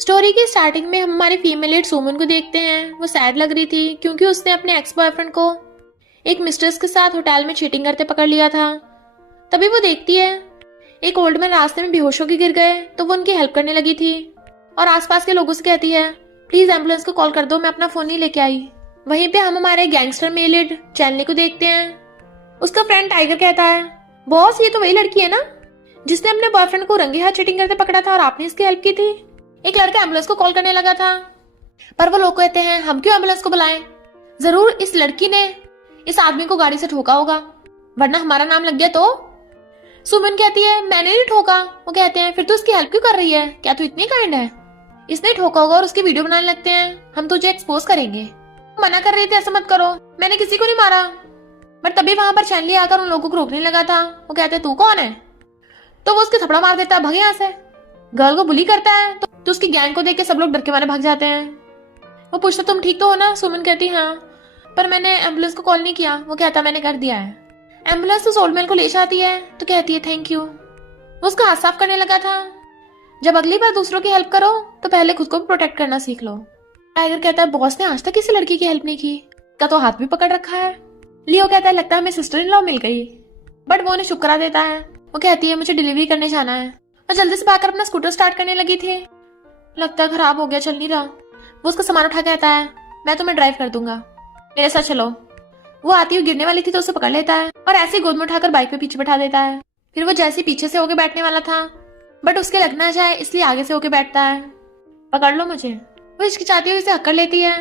Story की starting में हम हमारी फीमेल लीड सुमन को देखते हैं। वो सैड लग रही थी क्योंकि उसने अपने एक्स बॉयफ्रेंड को एक मिस्ट्रेस के साथ होटल में चीटिंग करते पकड़ लिया था। तभी वो देखती है एक ओल्ड मैन रास्ते में बेहोश होकर गिर गए, तो वो उनकी हेल्प करने लगी थी और आसपास के लोगों से कहती है प्लीज एम्बुलेंस को कॉल कर दो, मैं अपना फोन नहीं लेके आई। वहीं पे हम हमारे गैंगस्टर मेल लीड चैनली को देखते हैं। उसका फ्रेंड टाइगर कहता है बॉस ये तो वही लड़की है ना जिसने अपने बॉयफ्रेंड को रंगे हाथ चीटिंग करते पकड़ा था और आपने इसकी हेल्प की थी। एक लड़का एम्बुलेंस को कॉल करने लगा था, पर वो लोग कहते हैं हम क्यों एम्बुलेंस को बुलाएं, जरूर इस लड़की ने इस आदमी को गाड़ी से ठोका होगा, वरना हमारा नाम लग गया तो। सुमन कहती है मैंने नहीं ठोका। वो कहते हैं फिर तू उसकी हेल्प क्यों कर रही है, क्या तू इतनी काइंड है। इसने ठोका होगा और उसकी वीडियो बनाने लगते हैं, हम तुझे एक्सपोज करेंगे। मना कर रही थी ऐसा मत करो, मैंने किसी को नहीं मारा। बट तभी वहां पर चैनली आकर उन लोगों को रोकने लगा था। वो कहते हैं तू कौन है, तो वो उसके थपड़ा मार देता है, भाग यहाँ से। गर्ल को बुली करता है तो उसकी गैंग को देख के सब लोग डर के मारे भाग जाते हैं। वो पूछता तुम ठीक तो हो ना। सुमन कहती हाँ, पर मैंने एम्बुलेंस को कॉल नहीं किया। वो कहता मैंने कर दिया है। एम्बुलेंस उस ओल्ड मैन को ले जाती है तो कहती है थैंक यू। वो उसका हाथ साफ करने लगा था, जब अगली बार दूसरों की हेल्प करो तो पहले खुद को भी प्रोटेक्ट करना सीख लो। टाइगर कहता है बॉस ने आज तक किसी लड़की की हेल्प नहीं की, का तो हाथ भी पकड़ रखा है। लियो कहता है लगता है हमें सिस्टर इन लॉ मिल गई, बट वो उन्हें शुक्रा देता है। वो कहती है मुझे डिलीवरी करने जाना है और जल्दी से भागकर अपना स्कूटर स्टार्ट करने लगी थी। लगता है खराब हो गया, चल नहीं रहा। वो उसका सामान उठा कहता है मैं तुम्हें ड्राइव कर दूंगा, मेरे साथ चलो। वो आती हुई गिरने वाली थी तो उसे पकड़ लेता है और ऐसे ही गोद में उठाकर बाइक पे पीछे बैठा देता है। फिर वो जैसे पीछे से होके बैठने वाला था, बट उसके लग ना जाए इसलिए आगे से होके बैठता है। पकड़ लो मुझे। वो हिचकिचाती हुई उसे हक्कर लेती है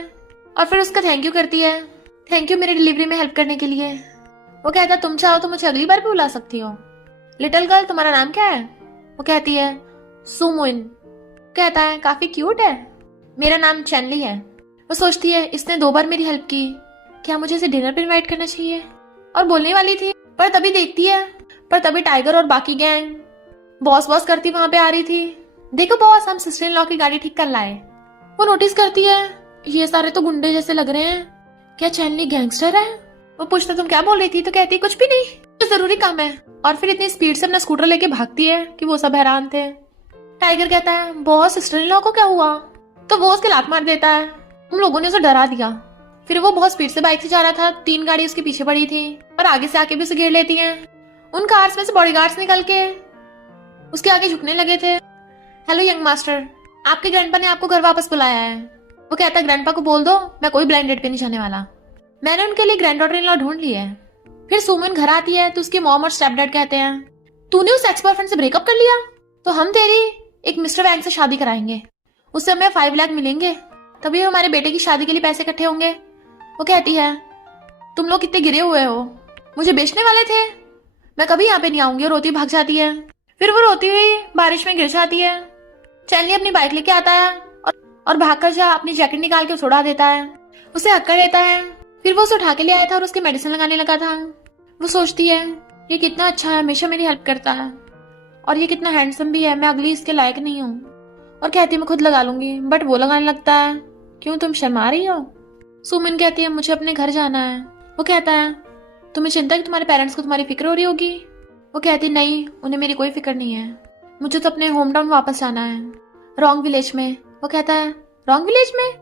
और फिर उसका थैंक यू करती है, थैंक यू मेरी डिलीवरी में हेल्प करने के लिए। वो कहता है तुम चाहो तो मुझे अगली बार भी बुला सकती हो। लिटिल गर्ल तुम्हारा नाम क्या है। वो कहती है सुमुन। कहता है काफी क्यूट है, मेरा नाम चैनली है। वो सोचती है इसने 2 बार मेरी हेल्प की, क्या मुझे इसे डिनर पे इनवाइट करना चाहिए। और बोलने वाली थी पर तभी टाइगर और बाकी गैंग बॉस बॉस करती वहां पे आ रही थी। देखो बॉस हम सिस्टर इन लॉ की गाड़ी ठीक कर लाए। वो नोटिस करती है ये सारे तो गुंडे जैसे लग रहे हैं, क्या चैनली गैंगस्टर है। वो पूछता तुम क्या बोल रही थी, तो कहती कुछ भी नहीं, तो जरूरी काम है। और फिर इतनी स्पीड से अपना स्कूटर लेके भागती है कि वो सब हैरान थे। टाइगर कहता है बॉस सिस्टर इन लॉ को क्या हुआ, तो वो उसके लात मार देता है। हम लोगों ने उसे डरा दिया। फिर वो बहुत स्पीड से बाइक से जा रहा था, 3 गाड़ी उसके पीछे पड़ी थी और आगे से आके भी उसे घेर लेती हैं। उन कार्स में से बॉडीगार्ड्स निकल के उसके आगे झुकने लगे थे। हेलो यंग मास्टर, आपके ग्रैंडपा ने आपको घर वापस बुलाया है। वो कहता है ग्रैंडपा को बोल दो मैं कोई ब्लाइंड डेट पे नहीं जाने वाला, मैंने उनके लिए ग्रैंड डॉटर इन लॉ ढूंढ ली है। फिर सुमन घर आती है तो उसकी मॉम और स्टेप डैड कहते हैं तूने उस एक्स बॉयफ्रेंड से ब्रेकअप कर लिया, तो हम तेरी एक मिस्टर वैंग से शादी कराएंगे, उससे हमें 5 लाख मिलेंगे, तभी हमारे बेटे की शादी के लिए पैसे इकट्ठे होंगे। वो कहती है तुम लोग कितने गिरे हुए हो, मुझे बेचने वाले थे, मैं कभी यहाँ पे नहीं आऊंगी। और रोती भाग जाती है। फिर वो रोती हुई बारिश में गिर जाती है। चैनली अपनी बाइक लेके आता है और भागकर जा अपनी जैकेट निकाल के उसे उड़ा देता है, उसे हक्का लेता है। फिर वो उसे उठा के ले आया था और उसकी मेडिसिन लगाने लगा था। वो सोचती है ये कितना अच्छा है, हमेशा मेरी हेल्प करता है और ये कितना हैंडसम भी है, मैं अगली इसके लायक नहीं हूँ। और कहती है मैं खुद लगा लूंगी, बट वो लगाने लगता है क्यों तुम शर्मा रही हो। सुमन कहती है मुझे अपने घर जाना है। वो कहता है तुम्हें चिंता है कि तुम्हारे पेरेंट्स को तुम्हारी फिक्र हो रही होगी। वो कहती नहीं, उन्हें मेरी कोई फिक्र नहीं है, मुझे तो अपने होम टाउन वापस जाना है, रॉन्ग विलेज में। वो कहता है रॉन्ग विलेज में,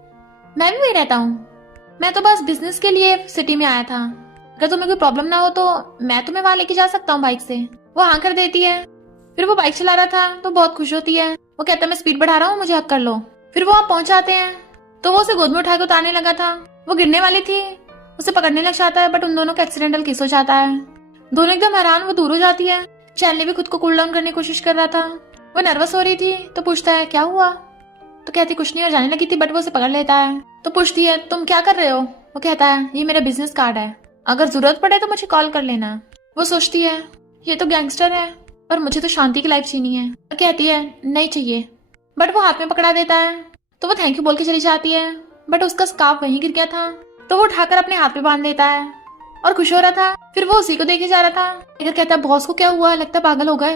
मैं भी वही रहता हूँ, मैं तो बस बिजनेस के लिए सिटी में आया था, अगर तुम्हें कोई प्रॉब्लम ना हो तो मैं तुम्हें वहां लेके जा सकता हूँ बाइक से। वो हाँ कर देती है। फिर वो बाइक चला रहा था तो बहुत खुश होती है। वो कहता है मैं स्पीड बढ़ा रहा हूँ, मुझे हक कर लो। फिर वो वहां पहुंच जाते हैं तो वो उसे गोद में उठा के उतारने लगा था। वो गिरने वाली थी, उसे पकड़ने लग जाता है, बट उन दोनों का एक्सीडेंटल केस हो जाता है। दोनों एकदम हैरान, वो दूर हो जाती है। चैनली भी खुद को कूल डाउन करने की कोशिश कर रहा था। वो नर्वस हो रही थी तो पूछता है क्या हुआ, तो कहती कुछ नहीं और जाने लगी थी, बट वो उसे पकड़ लेता है। तो पूछती है तुम क्या कर रहे हो। वो कहता है ये मेरा बिजनेस कार्ड है, अगर जरूरत पड़े तो मुझे कॉल कर लेना। वो सोचती है ये तो गैंगस्टर है पर मुझे तो शांति की लाइफ जीनी है। और कहती है नहीं चाहिए, बट वो हाथ में पकड़ा देता है। तो वो थैंक यू बोल के चली जाती है, बट उसका स्कार्फ वहीं गिर गया था तो वो उठाकर अपने हाथ पे बांध देता है और खुश हो रहा था। फिर वो उसी को देखे जा रहा था। टाइगर कहता है बॉस को क्या हुआ, लगता है पागल हो गए।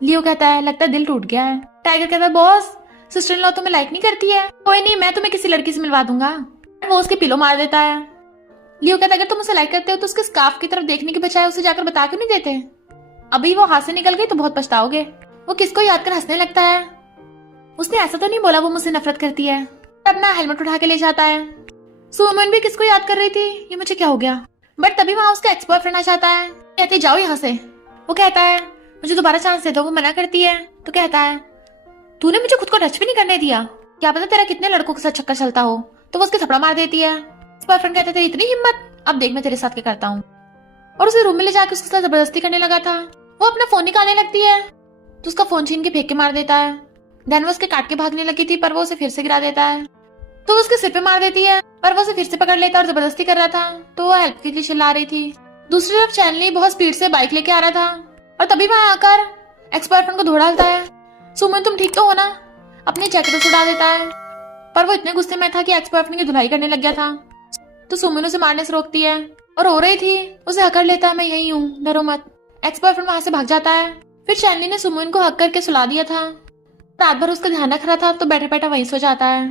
लियो कहता है लगता है दिल टूट गया है। टाइगर कहता है बॉस सिस्टर इन लॉ तुम्हें लाइक नहीं करती है, कोई नहीं मैं तुम्हें किसी लड़की से मिलवा दूंगा। वो उसके पिलो मार देता है। लियो कहता है अगर तुम उसे लाइक करते हो तो उसके स्कार्फ की तरफ देखने के बजाय उसे जाकर बता क्यों नहीं देते, अभी वो हाथ से निकल गई तो बहुत पछताओगे। वो किसको याद कर हंसने लगता है। उसने ऐसा तो नहीं बोला वो मुझसे नफरत करती है। अपना हेलमेट उठा के ले जाता है। सुमन भी किसको याद कर रही थी, ये मुझे क्या हो गया। बट तभी वहां उसका एक्स बॉयफ्रेंड आ जाता है। कहती जाओ यहाँ से। वो कहता है मुझे दोबारा चांस दे दो। वो मना करती है तो कहता है तूने मुझे खुद को टच भी नहीं करने दिया, क्या पता तेरा कितने लड़कों के साथ चक्कर चलता हो। तो वो उसके थप्पड़ मार देती है। बॉयफ्रेंड कहता है इतनी हिम्मत, अब देख मैं तेरे साथ क्या करता हूँ। और उसे रूम में ले जाकर उसके साथ जबरदस्ती करने लगा था। वो अपना फोन निकालने लगती है तो उसका फोन छीन के फेंक के मार देता है। देन वो उसके काट के भागने लगी थी पर वो उसे फिर से गिरा देता है। तो वो उसके सिर पे मार देती है पर वो उसे फिर से पकड़ लेता है और जबरदस्ती कर रहा था तो वो हेल्प के लिए चिल्ला रही थी। दूसरी तरफ चैनली बहुत स्पीड से बाइक लेके आ रहा था और तभी वहां आकर एक्स बॉयफ्रेंड को धो डालता है। सुमन तुम ठीक तो हो ना। अपनी जैकेट उड़ा देता है पर वो इतने गुस्से में था कि एक्स बॉयफ्रेंड की धुलाई करने लग गया था। तो सुमन उसे मारने से रोकती है और रो रही थी। उसे हकड़ लेता है मैं यही हूँ, डरो मत। एक्स बॉयफ्रेंड वहां से भाग जाता है। फिर चैनली ने सुमन को हक करके सुला दिया था। रात भर उसका ध्यान रख रहा था तो बैठा बैठा वहीं सो जाता है।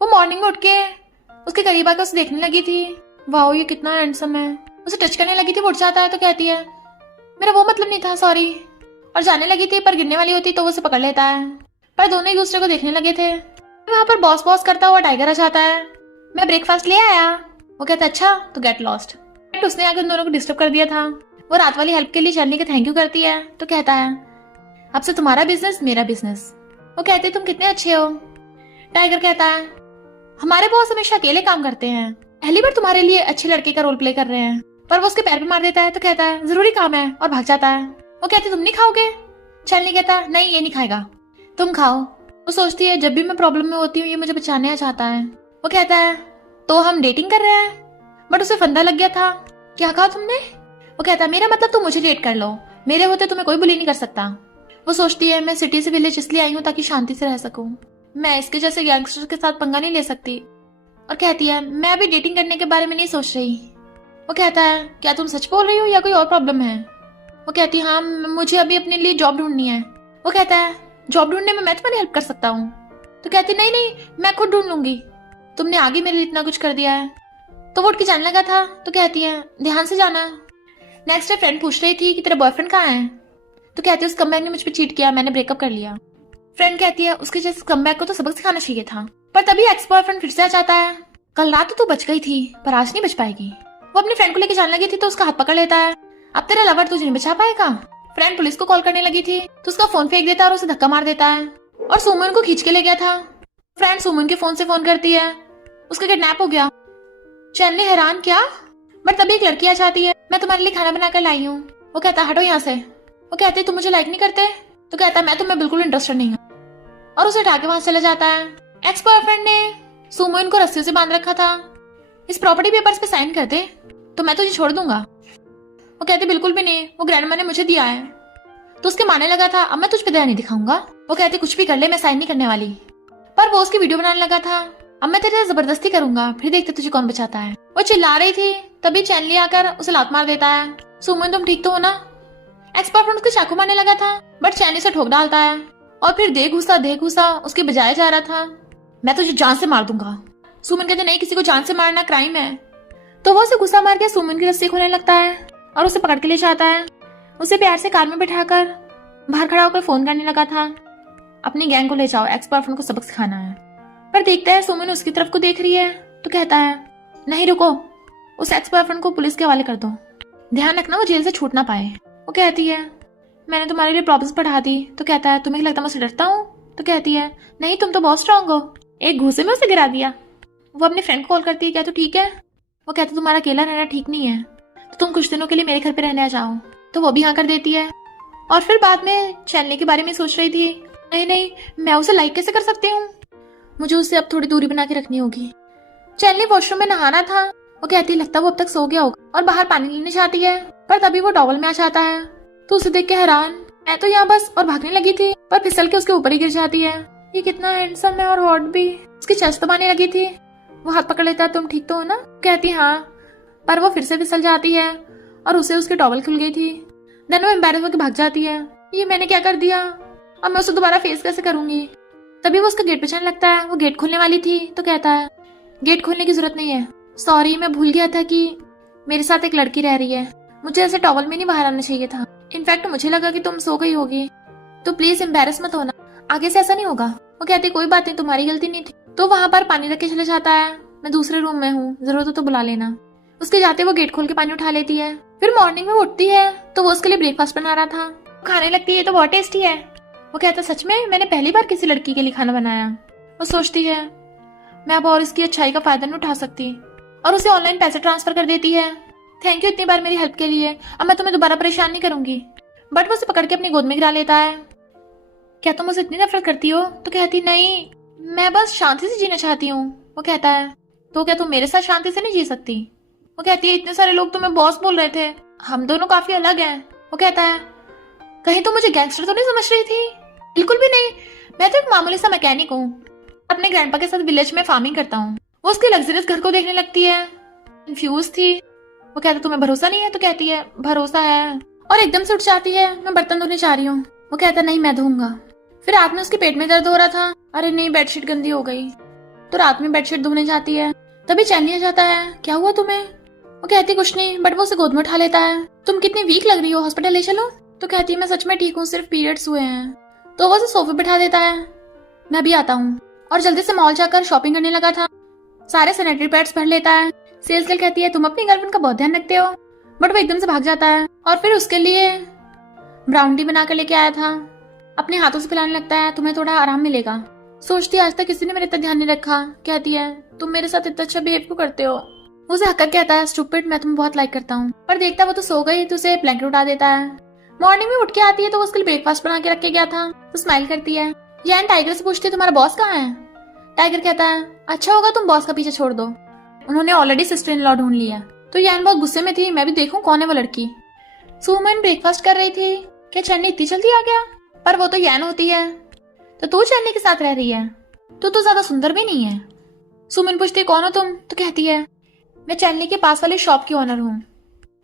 वो मॉर्निंग में उठ के उसके करीब आकर उसे देखने लगी थी। वाओ ये कितना हैंडसम है। उसे टच करने लगी थी, वो उठ जाता है तो कहती है मेरा वो मतलब नहीं था, सॉरी। और जाने लगी थी पर गिरने वाली होती तो वो उसे पकड़ लेता है। पर दोनों एक दूसरे को देखने लगे थे। वहां पर बॉस बॉस करता हुआ टाइगर आ जाता है। मैं ब्रेकफास्ट ले आया। वो कहता अच्छा तो गेट लॉस्ट। उसने आकर दोनों को डिस्टर्ब कर दिया था। वो रात वाली हेल्प के लिए चैनली के थैंक यू करती है तो कहता है अब से तुम्हारा बिजनेस मेरा बिजनेस। वो कहते तुम कितने अच्छे हो। टाइगर कहता है हमारे बॉस हमेशा अकेले काम करते हैं, पहली बार तुम्हारे लिए अच्छे लड़के का रोल प्ले कर रहे हैं। पर वो उसके पैर पे मार देता है तो कहता है जरूरी काम है और भाग जाता है। वो कहती तुम नहीं खाओगे। चैनली कहता नहीं ये नहीं खाएगा, तुम खाओ। वो सोचती है जब भी मैं प्रॉब्लम में होती हूँ ये मुझे बचाने आ जाता है। वो कहता है तो हम डेटिंग कर रहे हैं। बट उसे फंदा लग गया था। क्या कहा तुमने। वो कहता है मेरा मतलब तुम मुझे डेट कर लो, मेरे होते तुम्हें कोई बुली नहीं कर सकता। वो सोचती है मैं सिटी से विलेज इसलिए आई हूँ ताकि शांति से रह सकूं, मैं इसके जैसे गैंगस्टर के साथ पंगा नहीं ले सकती। और कहती है मैं अभी डेटिंग करने के बारे में नहीं सोच रही। वो कहता है क्या तुम सच बोल रही हो या कोई और प्रॉब्लम है। वो कहती है हाँ मुझे अभी अपने लिए जॉब ढूंढनी है। वो कहता है जॉब ढूंढने में मैं तुम्हारी हेल्प कर सकता हूँ। तो कहती नहीं नहीं मैं खुद ढूंढ लूंगी, तुमने आगे मेरे लिए इतना कुछ कर दिया है। तो वो उठ के जाने लगा था तो कहती है ध्यान से जाना। नेक्स्ट डे फ्रेंड पूछ रही थी कि तेरा बॉयफ्रेंड कहाँ है। तो कहती है उस कमबैक ने मुझ पर चीट किया, मैंने ब्रेकअप कर लिया। फ्रेंड कहती है उसके जैसे कमबैक को तो सबक सिखाना चाहिए था। पर तभी एक्स बॉयफ्रेंड फिर से आ जाता है। कल रात तो तू बच गई थी पर आज नहीं बच पाएगी। वो अपनी फ्रेंड को लेकर जाने लगी थी तो उसका हाथ पकड़ लेता है। अब तेरा लवर तुझे नहीं बचा पाएगा। फ्रेंड पुलिस को कॉल करने लगी थी तो उसका फोन फेंक देता है और उसे धक्का मार देता है और सुमन को खींच के ले गया था। फ्रेंड सुमन के फोन से फोन करती है उसका किडनैप हो गया। चैनली हैरान क्या। बट तभी एक लड़की आ जाती है मैं तुम्हारे लिए खाना बनाकर लाई हूँ। वो कहता हटो यहाँ से। वो कहते तुम मुझे लाइक नहीं करते। तो कहता मैं तुम्हें बिल्कुल इंटरेस्टेड नहीं हूँ और उसे उठा के वहां चला जाता है। एक्स बॉयफ्रेंड ने सुमन को रस्सी से बांध रखा था। इस प्रॉपर्टी पेपर्स पे साइन कर दे तो मैं तुझे छोड़ दूंगा। वो कहते बिल्कुल भी नहीं, वो ग्रैंडमा ने मुझे दिया है। तो उसके मानने लगा था अब मैं तुझ पे दया नहीं दिखाऊंगा। वो कहते कुछ भी कर ले मैं साइन नहीं करने वाली। पर वो उसकी वीडियो बनाने लगा था अब मैं तेरे से जबरदस्ती करूंगा फिर देखते तुझे कौन बचाता है। वो चिल्ला रही थी तभी चैनली आकर उसे लात मार देता है। सुमन तुम ठीक तो हो ना। एक्स बॉयफ्रेंड उसके चाकू मारने लगा था बट चैनली से ठोक डालता है और फिर दे घुसा उसके बजाय जा रहा था मैं तुझे जान से मार दूंगा। सुमन कहते नहीं किसी को जान से मारना क्राइम है। तो वो उसे गुस्सा मार के सुमन की रस्सी खोलने लगता है और उसे पकड़ के ले जाता है। उसे प्यार से कार में बिठाकर बाहर खड़ा होकर फोन करने लगा था अपनी गैंग को ले जाओ, एक्स बॉयफ्रेंड को सबक सिखाना है। पर देखता है सुमन उसकी तरफ को देख रही है तो कहता है नहीं रुको, उस एक्स बॉयफ्रेंड को पुलिस के हवाले कर दो, ध्यान रखना वो जेल से छूट ना पाए। वो कहती है मैंने तुम्हारे लिए प्रॉब्लम्स बढ़ा दी। तो कहता है तुम्हें लगता मुझसे डरता हूँ। तो कहती है नहीं तुम तो बहुत स्ट्रांग हो। एक घूसे में उसे गिरा दिया। वो अपनी फ्रेंड को कॉल करती है क्या तो ठीक है। वो कहता तुम्हारा अकेला रहना ठीक नहीं है तो तुम कुछ दिनों के लिए मेरे घर पे रहने आ जाओ। तो वो भी हाँ कर देती है। और फिर बाद में चैनली के बारे में सोच रही थी नहीं नहीं मैं उसे लाइक कैसे कर सकती हूँ, मुझे उससे अब थोड़ी दूरी बना के रखनी होगी। चैनली वॉशरूम में नहाना था। वो कहती है लगता वो अब तक सो गया होगा और बाहर पानी लेने जाती है पर तभी वो टॉवल में आ जाता है तो उसे देख के हैरान मैं तो यहाँ बस और भागने लगी थी पर फिसल के उसके ऊपर ही गिर जाती है। ये कितना हैंडसम है और हॉट भी। उसकी चेस्ट दबाने लगी थी। वो हाथ पकड़ लेता है तुम ठीक तो हो ना। कहती हाँ पर वो फिर से फिसल जाती है और उसे उसकी टॉवल खुल गई थी। देन वो एम्बैरेस होकर भाग जाती है। ये मैंने क्या कर दिया, अब मैं उसे दोबारा फेस कैसे करूंगी। तभी वो उसका गेट पहचान लगता है। वो गेट खोलने वाली थी तो कहता है गेट खोलने की जरूरत नहीं है, सॉरी मैं भूल गया था कि मेरे साथ एक लड़की रह रही है, मुझे ऐसे टॉवल में नहीं बाहर आना चाहिए था। इनफैक्ट मुझे लगा कि तुम सो गई होगी तो प्लीज एम्बैरेस मत होना, आगे से ऐसा नहीं होगा। वो कहती कोई बात नहीं, तुम्हारी गलती नहीं थी। तो वहां पर पानी रख के चले जाता है। मैं दूसरे रूम में हूँ, जरूरत हो तो बुला लेना। उसके जाते वो गेट खोल के पानी उठा लेती है। फिर मॉर्निंग में उठती है तो वो उसके लिए ब्रेकफास्ट बना रहा था। खाने लगती है तो बहुत टेस्टी है। वो कहता सच में, मैंने पहली बार किसी लड़की के लिए खाना बनाया। वो सोचती है मैं अब और इसकी अच्छाई का फायदा नहीं उठा सकती, और उसे ऑनलाइन पैसे ट्रांसफर कर देती है। थैंक यू इतनी बार मेरी हेल्प के लिए, अब मैं तुम्हें दोबारा परेशान नहीं करूंगी। बट वो उसे पकड़ के अपनी गोद में गिरा लेता है। क्या तुम मुझसे इतनी नफरत करती हो? तो कहती नहीं, मैं बस शांति से जीना चाहती हूँ। वो कहता है तो क्या तुम मेरे साथ शांति से नहीं जी सकती? वो कहती है इतने सारे लोग तुम्हें बॉस बोल रहे थे, हम दोनों काफी अलग हैं। वो कहता है कहीं तुम मुझे गैंगस्टर तो नहीं समझ रही थी? बिल्कुल भी नहीं, मैं तो एक मामूली सा मैकेनिक हूँ, अपने ग्रैंडपा के साथ विलेज में फार्मिंग करता हूँ। वो उसके लग्जरियस घर को देखने लगती है, कंफ्यूज थी। वो कहता तुम्हें भरोसा नहीं है? तो कहती है भरोसा है, और एकदम से उठ जाती है। मैं बर्तन धोने जा रही हूँ। वो कहता नहीं मैं धोऊंगा। फिर रात में उसके पेट में दर्द हो रहा था। अरे नहीं, बेडशीट गंदी हो गई। तो रात में बेडशीट धोने जाती है, तभी चैनी आ जाता है। क्या हुआ तुम्हें? वो कहती कुछ नहीं, बट वो उसे गोद में उठा लेता है। तुम कितनी वीक लग रही हो, हॉस्पिटल ले चलो। तो कहती है मैं सच में ठीक हूँ, सिर्फ पीरियड्स हुए हैं। तो वो उसे सोफे बिठा देता है। मैं भी आता हूँ, और जल्दी से मॉल जाकर शॉपिंग करने लगा था। सारे सैनिटरी पैड्स भर लेता है। सेल्स गर्ल कहती है तुम अपनी गर्लफ्रेंड का बहुत ध्यान रखते हो, बट वो एकदम से भाग जाता है। और फिर उसके लिए ब्राउन टी बना कर लेके आया था, अपने हाथों से पिलाने लगता है। तुम्हें थोड़ा आराम मिलेगा। सोचती आज तक किसी ने मेरे इतना ध्यान नहीं रखा। कहती है तुम मेरे साथ इतना अच्छा बिहेव क्यों करते हो? उसे हक्कर कहता है स्टूपिड, मैं तुम्हें बहुत लाइक करता हूँ। पर देखता वो तो सो गई, तो उसे ब्लैंकेट उठा देता है। मॉर्निंग में उठ के आती है तो वो उसके लिए ब्रेकफास्ट बना के रख के गया था। तो स्माइल करती है। यान टाइगर से पूछती है तुम्हारा बॉस कहाँ है? टाइगर कहता है अच्छा होगा तुम बॉस का पीछे छोड़ दो, उन्होंने ऑलरेडी सिस्टर इन लॉ ढूंढ लिया। तो यान बहुत गुस्से में थी, मैं भी देखूं कौन है वो लड़की। सुमन ब्रेकफास्ट कर रही थी। क्या चन्नी इतनी जल्दी आ गया? पर वो तो यान होती है। तो तू चन्नी के साथ रह रही है? तो ज्यादा सुंदर भी नहीं है। सुमन पूछती कौन हो तुम? तो कहती है मैं चैनली के पास वाली शॉप की ओनर हूँ।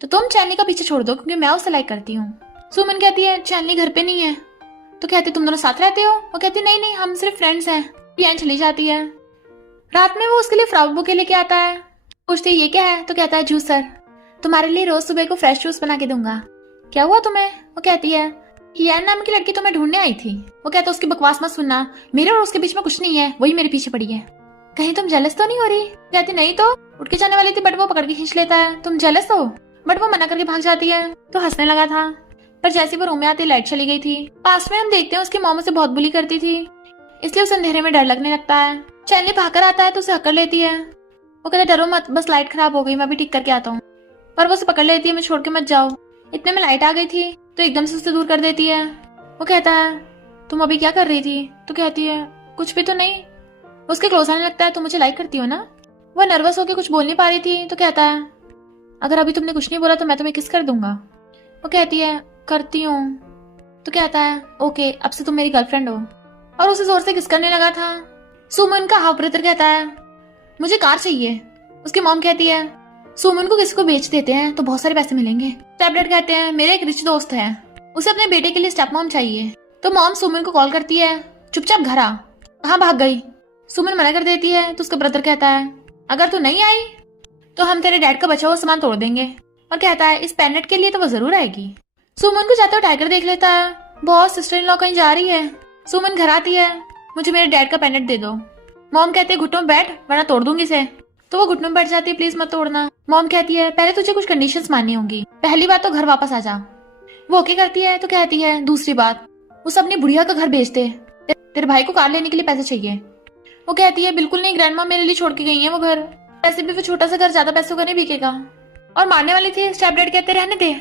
तो तुम चैनली का पीछे छोड़ दो क्योंकि मैं उसे लाइक करती हूँ। सुमन कहती है चैनली घर पे नहीं है। तो कहती तुम दोनों साथ रहते हो? वो कहती नहीं नहीं, हम सिर्फ फ्रेंड्स हैं। यान चली जाती है। रात में वो उसके लिए फ्लावर बुके लेके आता है। पूछती ये क्या है? तो कहता है जूस सर, तुम्हारे लिए रोज सुबह को फ्रेश जूस बना के दूंगा। क्या हुआ तुम्हें? वो कहती है यान नाम की लड़की तुम्हें ढूंढने आई थी। वो कहता उसकी बकवास मत सुनना, मेरे और उसके बीच में कुछ नहीं है, वही मेरे पीछे पड़ी है। कहीं तुम जेलस तो नहीं हो रही? कहती नहीं तो। उठ के जाने वाली थी बट वो पकड़ के खींच लेता है। तुम जेलस हो? बट वो मना करके भाग जाती है। तो हंसने लगा था, पर जैसे वो रूम में आती लाइट चली गई थी। पास में हम देखते हैं उसकी मॉम उसे बहुत बुली करती थी, इसलिए उसे अंधेरे में डर लगने लगता है। चैनली भागकर आता है तो उसे हक्कर लेती है। वो कहता डरो मत, बस लाइट खराब हो गई, मैं भी ठीक करके आता हूँ। पर वो उसे पकड़ लेती है, मैं छोड़ के मत जाओ। इतने में लाइट आ गई थी तो एकदम से उसे दूर कर देती है। वो कहता है तुम अभी क्या कर रही थी? तो कहती है कुछ भी तो नहीं। उसके क्लोज आने लगता है तुम मुझे लाइक करती हो ना? वो नर्वस होकर कुछ बोल नहीं पा रही थी। तो कहता है अगर अभी तुमने कुछ नहीं बोला तो मैं तुम्हें किस कर दूंगा। वो कहती है करती हूँ। तो कहता है ओके, अब से तुम मेरी गर्लफ्रेंड हो, और उसे जोर से किस करने लगा था। सुमन का हाफ ब्रदर कहता है मुझे कार चाहिए। उसकी मॉम कहती है सुमन को किसी को बेच देते हैं तो बहुत सारे पैसे मिलेंगे। टैबलेट कहते हैं मेरे एक रिच दोस्त है, उसे अपने बेटे के लिए स्टेप मॉम चाहिए। तो मॉम सुमन को कॉल करती है चुपचाप घर आ। कहाँ भाग गई? सुमन मना कर देती है। तो उसका ब्रदर कहता है अगर तू नहीं आई तो हम तेरे डैड का बचा हुआ सामान तोड़ देंगे, और कहता है इस पेनेट के लिए तो वो जरूर आएगी। सुमन को जाते हुए टाइगर देख लेता है। बहुत सिस्टर इन लॉ कहीं जा रही है। सुमन घर आती है, मुझे मेरे डैड का पेनेट दे दो। मॉम कहते है घुटनों में बैठ वरना तोड़ दूंगी इसे। तो वो घुटनों में बैठ जाती है, प्लीज मत तोड़ना। मॉम कहती है पहले तुझे कुछ कंडीशंस माननी होंगी, पहली बात तो घर वापस आ जा। वो ओके करती है। तो कहती है दूसरी बात, उसे अपनी बुढ़िया का घर भेज दे, तेरे भाई को कार लेने के लिए पैसे चाहिए। वो कहती है बिल्कुल नहीं ग्रैंडमा, मेरे लिए छोड़ के गई है वो घर, पैसे भी वो छोटा सा घर ज्यादा पैसों का नहीं बिकेगा। और मारने वाली थी। स्टैबलेट कहते रहने दे।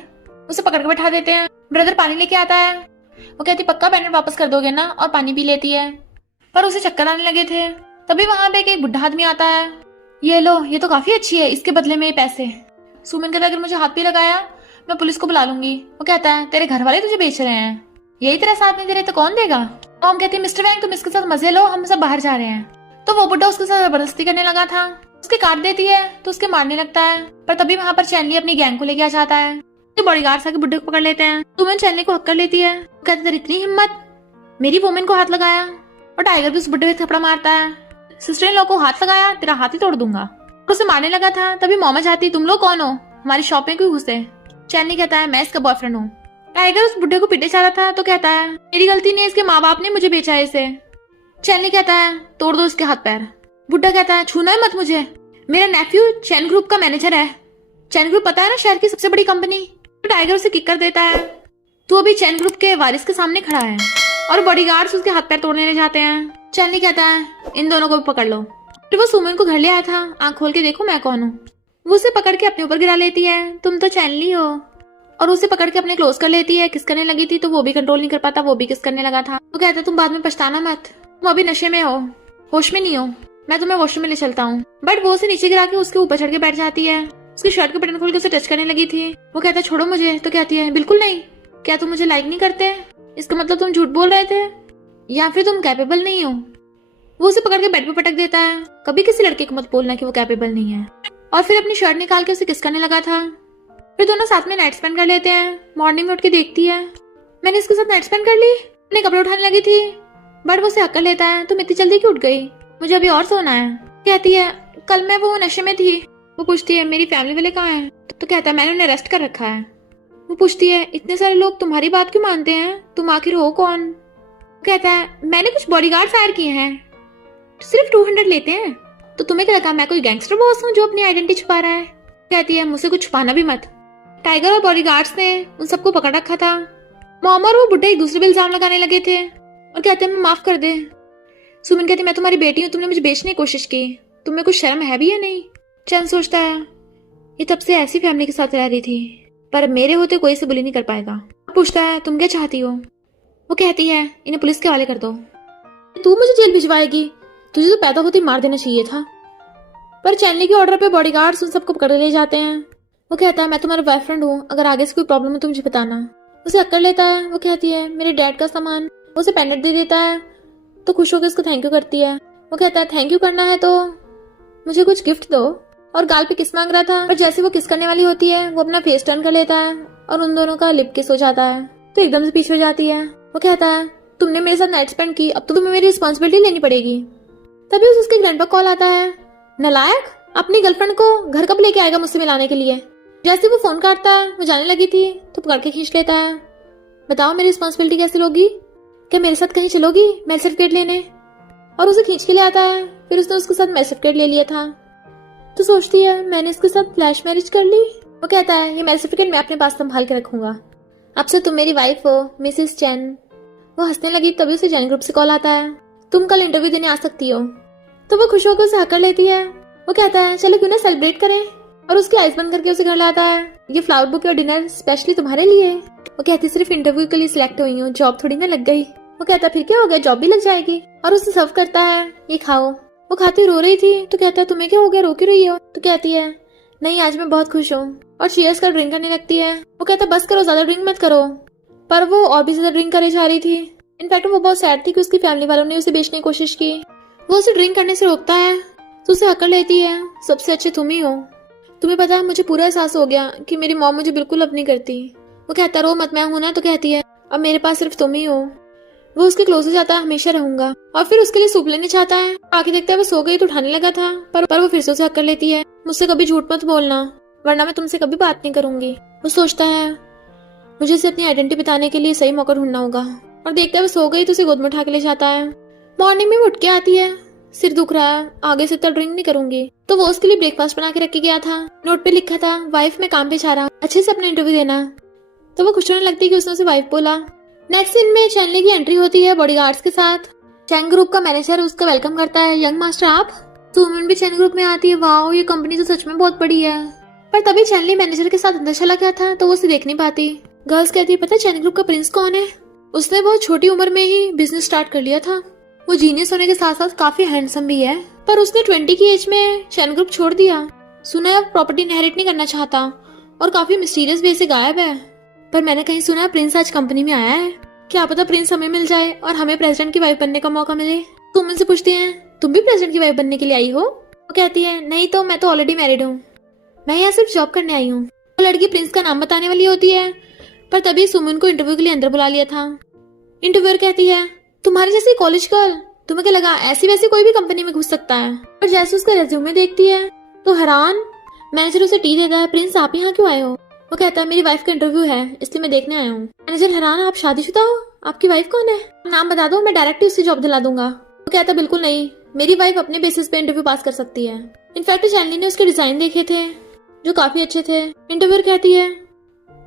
उसे पकड़ के बैठा देते हैं। ब्रदर पानी लेके आता है। वो कहती पक्का पेनेट वापस कर दोगे ना, और पानी पी लेती है। पर उसे चक्कर आने लगे थे। तभी वहां पे एक बुढ़ा आदमी आता है। ये लो, ये तो काफी अच्छी है, इसके बदले में ये पैसे। सुमन कहता है अगर मुझे हाथ भी लगाया मैं पुलिस को बुला लूंगी। वो कहता है तेरे घर वाले तुझे बेच रहे हैं, यही तेरा साथ नहीं दे रहे तो कौन देगा। मॉम कहती है मिस्टर वैंग तुम इसके साथ मजे लो, हम सब बाहर जा रहे हैं। तो वो बुढ़ा उसके साथ जबरदस्ती करने लगा था। उसके काट देती है तो उसके मारने लगता है। पर तभी वहां पर चैनली अपनी गैंग को लेके आ जाता है। तो बॉडीगार्ड्स आके बुड्ढे को पकड़ लेते हैं। सुमन चैनली को हक कर लेती है। कहते तेरी इतनी हिम्मत, मेरी वुमेन को हाथ लगाया। और टाइगर भी उस बुड्ढे को थप्पड़ मारता है। सिस्टर इन लॉ को हाथ लगाया, तेरा हाथ ही तोड़ दूंगा। और उसे मारने लगा था। तभी मॉम जाती, तुम लोग कौन हो, हमारी शॉप में क्यों घुसे? चैनली कहता है मैं इसका बॉयफ्रेंड हूँ। टाइगर उस बुड्ढे को पीटे जा रहा था। तो कहता है मेरी गलती नहीं, इसके माँ बाप ने मुझे बेचा है इसे। चैनली कहता है तोड़ दो उसके हाथ पैर। बुड्ढा कहता है छूना ही मत मुझे, मेरा नेफ्यू चैन ग्रुप का मैनेजर है। चैन ग्रुप पता है ना, शहर की सबसे बड़ी कंपनी। तो टाइगर उसे किक कर देता है। तू अभी चैन ग्रुप के वारिस के सामने खड़ा है और बॉडीगार्ड्स उसके हाथ पैर तोड़ने ले जाते हैं। चैनली कहता है इन दोनों को भी पकड़ लो। फिर वो सुमन को घर ले आया था, आंख खोल के देखो मैं कौन हूँ। वो उसे पकड़ के अपने ऊपर गिरा लेती है, तुम तो चैनली हो। और उसे पकड़ के अपने क्लोज कर लेती है। किस करने लगी थी तो वो भी कंट्रोल नहीं कर पाता, वो भी किस करने लगा था। वो कहता है तुम बाद में पछताना मत, तुम अभी नशे में हो, होश में नहीं हो, मैं तुम्हें वॉशरूम में ले चलता हूँ। बट वो उसे नीचे गिरा के उसके ऊपर चढ़ के बैठ जाती है। उसकी शर्ट के बटन खोल के उसे टच करने लगी थी। वो कहता है छोड़ो मुझे, तो कहती है बिल्कुल नहीं। क्या तुम मुझे लाइक नहीं करते? इसका मतलब तुम झूठ बोल रहे थे या फिर तुम कैपेबल नहीं हो। वो उसे पकड़ के बेड पे पटक देता है। कभी किसी लड़के को मत बोलना कि वो कैपेबल नहीं है। और फिर अपनी शर्ट निकाल के उसे किस करने लगा था। फिर दोनों साथ में नाइट स्पेंड कर लेते हैं। मॉर्निंग में उठ के देखती है मैंने इसके साथ नाइट स्पेंड कर ली। अपने कपड़े उठाने लगी थी बट वो उसे हक कर लेता है, तुम इतनी जल्दी क्यों उठ गई, मुझे अभी और सोना है। कहती है कल मैं वो नशे में थी। वो पूछती है मेरी फैमिली वाले कहाँ हैं? तो कहता है मैंने उन्हें अरेस्ट कर रखा है। वो पूछती है इतने सारे लोग तुम्हारी बात क्यों मानते हैं, तुम आखिर हो कौन? कहता है मैंने कुछ बॉडीगार्ड हायर किए हैं, सिर्फ 200 लेते हैं। तो तुम्हें क्या लगा मैं कोई गैंगस्टर बॉस हूँ जो अपनी आइडेंटिटी छुपा रहा है? कहती है मुझसे कुछ छुपाना भी मत। टाइगर और बॉडीगार्ड्स ने उन सबको पकड़ रखा था। मॉम और वो बुड्ढे एक दूसरे पे इल्जाम लगाने लगे थे और कहते हैं मैं माफ कर दे। सुमन कहती मैं तुम्हारी बेटी हूँ, तुमने मुझे बेचने की कोशिश की, तुम्हें कुछ शर्म है भी या नहीं? चंद सोचता है ये तब से ऐसी फैमिली के साथ रह रही थी पर मेरे होते कोई से बुली नहीं कर पाएगा। पूछता है तुम क्या चाहती हो? वो कहती है इन्हें पुलिस के हवाले कर दो। तू मुझे जेल भिजवाएगी? तुझे तो पैदा होते ही मार देना चाहिए था। पर चैनली के ऑर्डर पे बॉडीगार्ड्स उन सबको पकड़ ले जाते हैं। वो कहता है मैं तुम्हारा बॉयफ्रेंड हूँ, अगर आगे से कोई प्रॉब्लम है तो मुझे बताना। उसे अक्कर लेता है। वो कहती है मेरे डैड का सामान। उसे पेंडेंट दे देता है तो खुश होकर उसको थैंक यू करती है। वो कहता है थैंक यू करना है तो मुझे कुछ गिफ्ट दो। और गाल पे किस मांग रहा था पर जैसे वो किस करने वाली होती है वो अपना फेस टर्न कर लेता है और उन दोनों का लिप किस हो जाता है तो एकदम से पीछे हो जाती है। वो कहता है तुमने मेरे साथ नाइट स्पेंड की, अब तो तुम्हें मेरी रिस्पॉन्सिबिलिटी लेनी पड़ेगी। तभी उसके ग्रैंडपा कॉल आता है, नलायक अपनी गर्लफ्रेंड को घर कब लेके आएगा मुझसे मिलाने के लिए। जैसे वो फोन काटता है वो जाने लगी थी तो पकड़ के खींच लेता है। बताओ मेरी रिस्पॉन्सिबिलिटी कैसे लोगी, क्या मेरे साथ कहीं चलोगी मैरिज सर्टिफिकेट लेने? और उसे खींच के ले आता है। फिर उसने उसके साथ मैरिज सर्टिफिकेट ले लिया था तो सोचती है मैंने इसके साथ फ्लैश मैरिज कर ली। वो कहता है ये मैरिज सर्टिफिकेट मैं अपने पास संभाल के रखूंगा, अब से तुम मेरी वाइफ हो मिसेस चैन। वो हंसने लगी। तभी उसे चैन ग्रुप से कॉल आता है, तुम कल इंटरव्यू देने आ सकती हो। तो वो खुश होकर उसे हक कर लेती है। वो कहता है चलो क्यों ना सेलिब्रेट करें और उसकी आइस बंद करके उसे घर लाता है। ये फ्लावर बुके और डिनर स्पेशली तुम्हारे लिए। वो कहती सिर्फ इंटरव्यू के लिए सिलेक्ट हुई हूँ, जॉब थोड़ी ना लग गई। वो कहता फिर क्या हो गया, जॉब भी लग जाएगी। और उसे सर्व करता है, ये खाओ। वो खाती रो रही थी तो कहता है तुम्हें क्या हो गया, रो क्यों रही हो? तो कहती है नहीं आज मैं बहुत खुश हूँ और चीयर्स कर ड्रिंक करने लगती है। वो कहता बस करो, ज्यादा ड्रिंक मत करो। पर वो और भी ज्यादा ड्रिंक करे जा रही थी। इनफैक्ट वो बहुत सैड थी कि उसकी फैमिली वालों ने उसे बेचने की कोशिश की। वो उसे ड्रिंक करने से रोकता है तो उसे हक कर लेती है, सबसे अच्छे तुम ही हो। तुम्हें पता है मुझे पूरा एहसास हो गया कि मेरी मॉम मुझे बिल्कुल अब नहीं करती। वो कहता रो मत, मैं हूं ना। तो कहती है अब मेरे पास सिर्फ तुम ही हो। वो उसके क्लोज हो जाता है, हमेशा रहूंगा। और फिर उसके लिए सूप लेने चाहता है। आके देखता है वो सो गई तो उठाने लगा था पर वो फिर से उसे हक कर लेती है, मुझसे कभी झूठ मत बोलना वरना मैं तुमसे कभी बात नहीं करूंगी। वो सोचता है मुझे इसे अपनी आइडेंटिटी बताने के लिए सही मौका ढूंढना होगा। और देखता है वो सो गई तो उसे गोद में उठा के ले जाता है। मॉर्निंग में वो उठ के आती है, सिर दुख रहा है, आगे से इतना ड्रिंक नहीं करूंगी। तो वो उसके लिए ब्रेकफास्ट बना के रख के गया था। नोट पे लिखा था वाइफ मैं काम पे जा रहा हूँ, अच्छे से अपना इंटरव्यू देना। तो वो खुश होने लगती है कि उसने उसे वाइफ बोला। नेक्स्ट सीन में चैनली की एंट्री होती है बॉडीगार्ड्स के साथ। चैन ग्रुप का मैनेजर उसका वेलकम करता है, यंग मास्टर आप। सुमन भी चैन ग्रुप में आती है, वाओ ये कंपनी तो सच में बहुत बड़ी है। पर तभी चैनली मैनेजर के साथ अंदर चला गया था तो वो उसे देख नहीं पाती। गर्ल्स कहती है पता है चैन ग्रुप का प्रिंस कौन है? उसने बहुत छोटी उम्र में ही बिजनेस स्टार्ट कर लिया था। वो जीनियस होने के साथ साथ काफी हैंडसम भी है, पर उसने 20 की एज में चैन ग्रुप छोड़ दिया। सुना है प्रॉपर्टी इनहेरिट नहीं करना चाहता और काफी मिस्टीरियस वे से गायब है। पर मैंने कहीं सुना है प्रिंस आज कंपनी में आया है, क्या पता प्रिंस हमें मिल जाए और हमें प्रेसिडेंट की वाइफ बनने का मौका मिले। तुम उनसे पूछती है तुम भी प्रेसिडेंट की वाइफ बनने के लिए आई हो? वो कहती है नहीं तो मैं तो ऑलरेडी मैरिड हूँ, मैं यहाँ सिर्फ जॉब करने आई हूँ। वो लड़की प्रिंस का नाम बताने वाली होती है पर तभी सुमन को इंटरव्यू के लिए अंदर बुला लिया था। इंटरव्यूअर कहती है तुम्हारे जैसी कॉलेज गर्ल, तुम्हें क्या लगा ऐसी वैसी कोई भी कंपनी में घुस सकता है? और जैसे उसका रेज्यूमे देखती है तो हैरान। मैनेजर उसे टी देता है, प्रिंस आप यहाँ क्यों आए हो? वो कहता है मेरी वाइफ का इंटरव्यू है इसलिए मैं देखने आया हूँ। मैनेजर हैरान, आप शादीशुदा हो? आपकी वाइफ कौन है? नाम बता दो, मैं डायरेक्ट ही उसकी जॉब दिला दूंगा। वो कहता बिल्कुल नहीं, मेरी वाइफ अपने बेसिस पे इंटरव्यू पास कर सकती है। इनफैक्ट चैनली ने उसके डिजाइन देखे थे जो काफी अच्छे थे। इंटरव्यूअर कहती है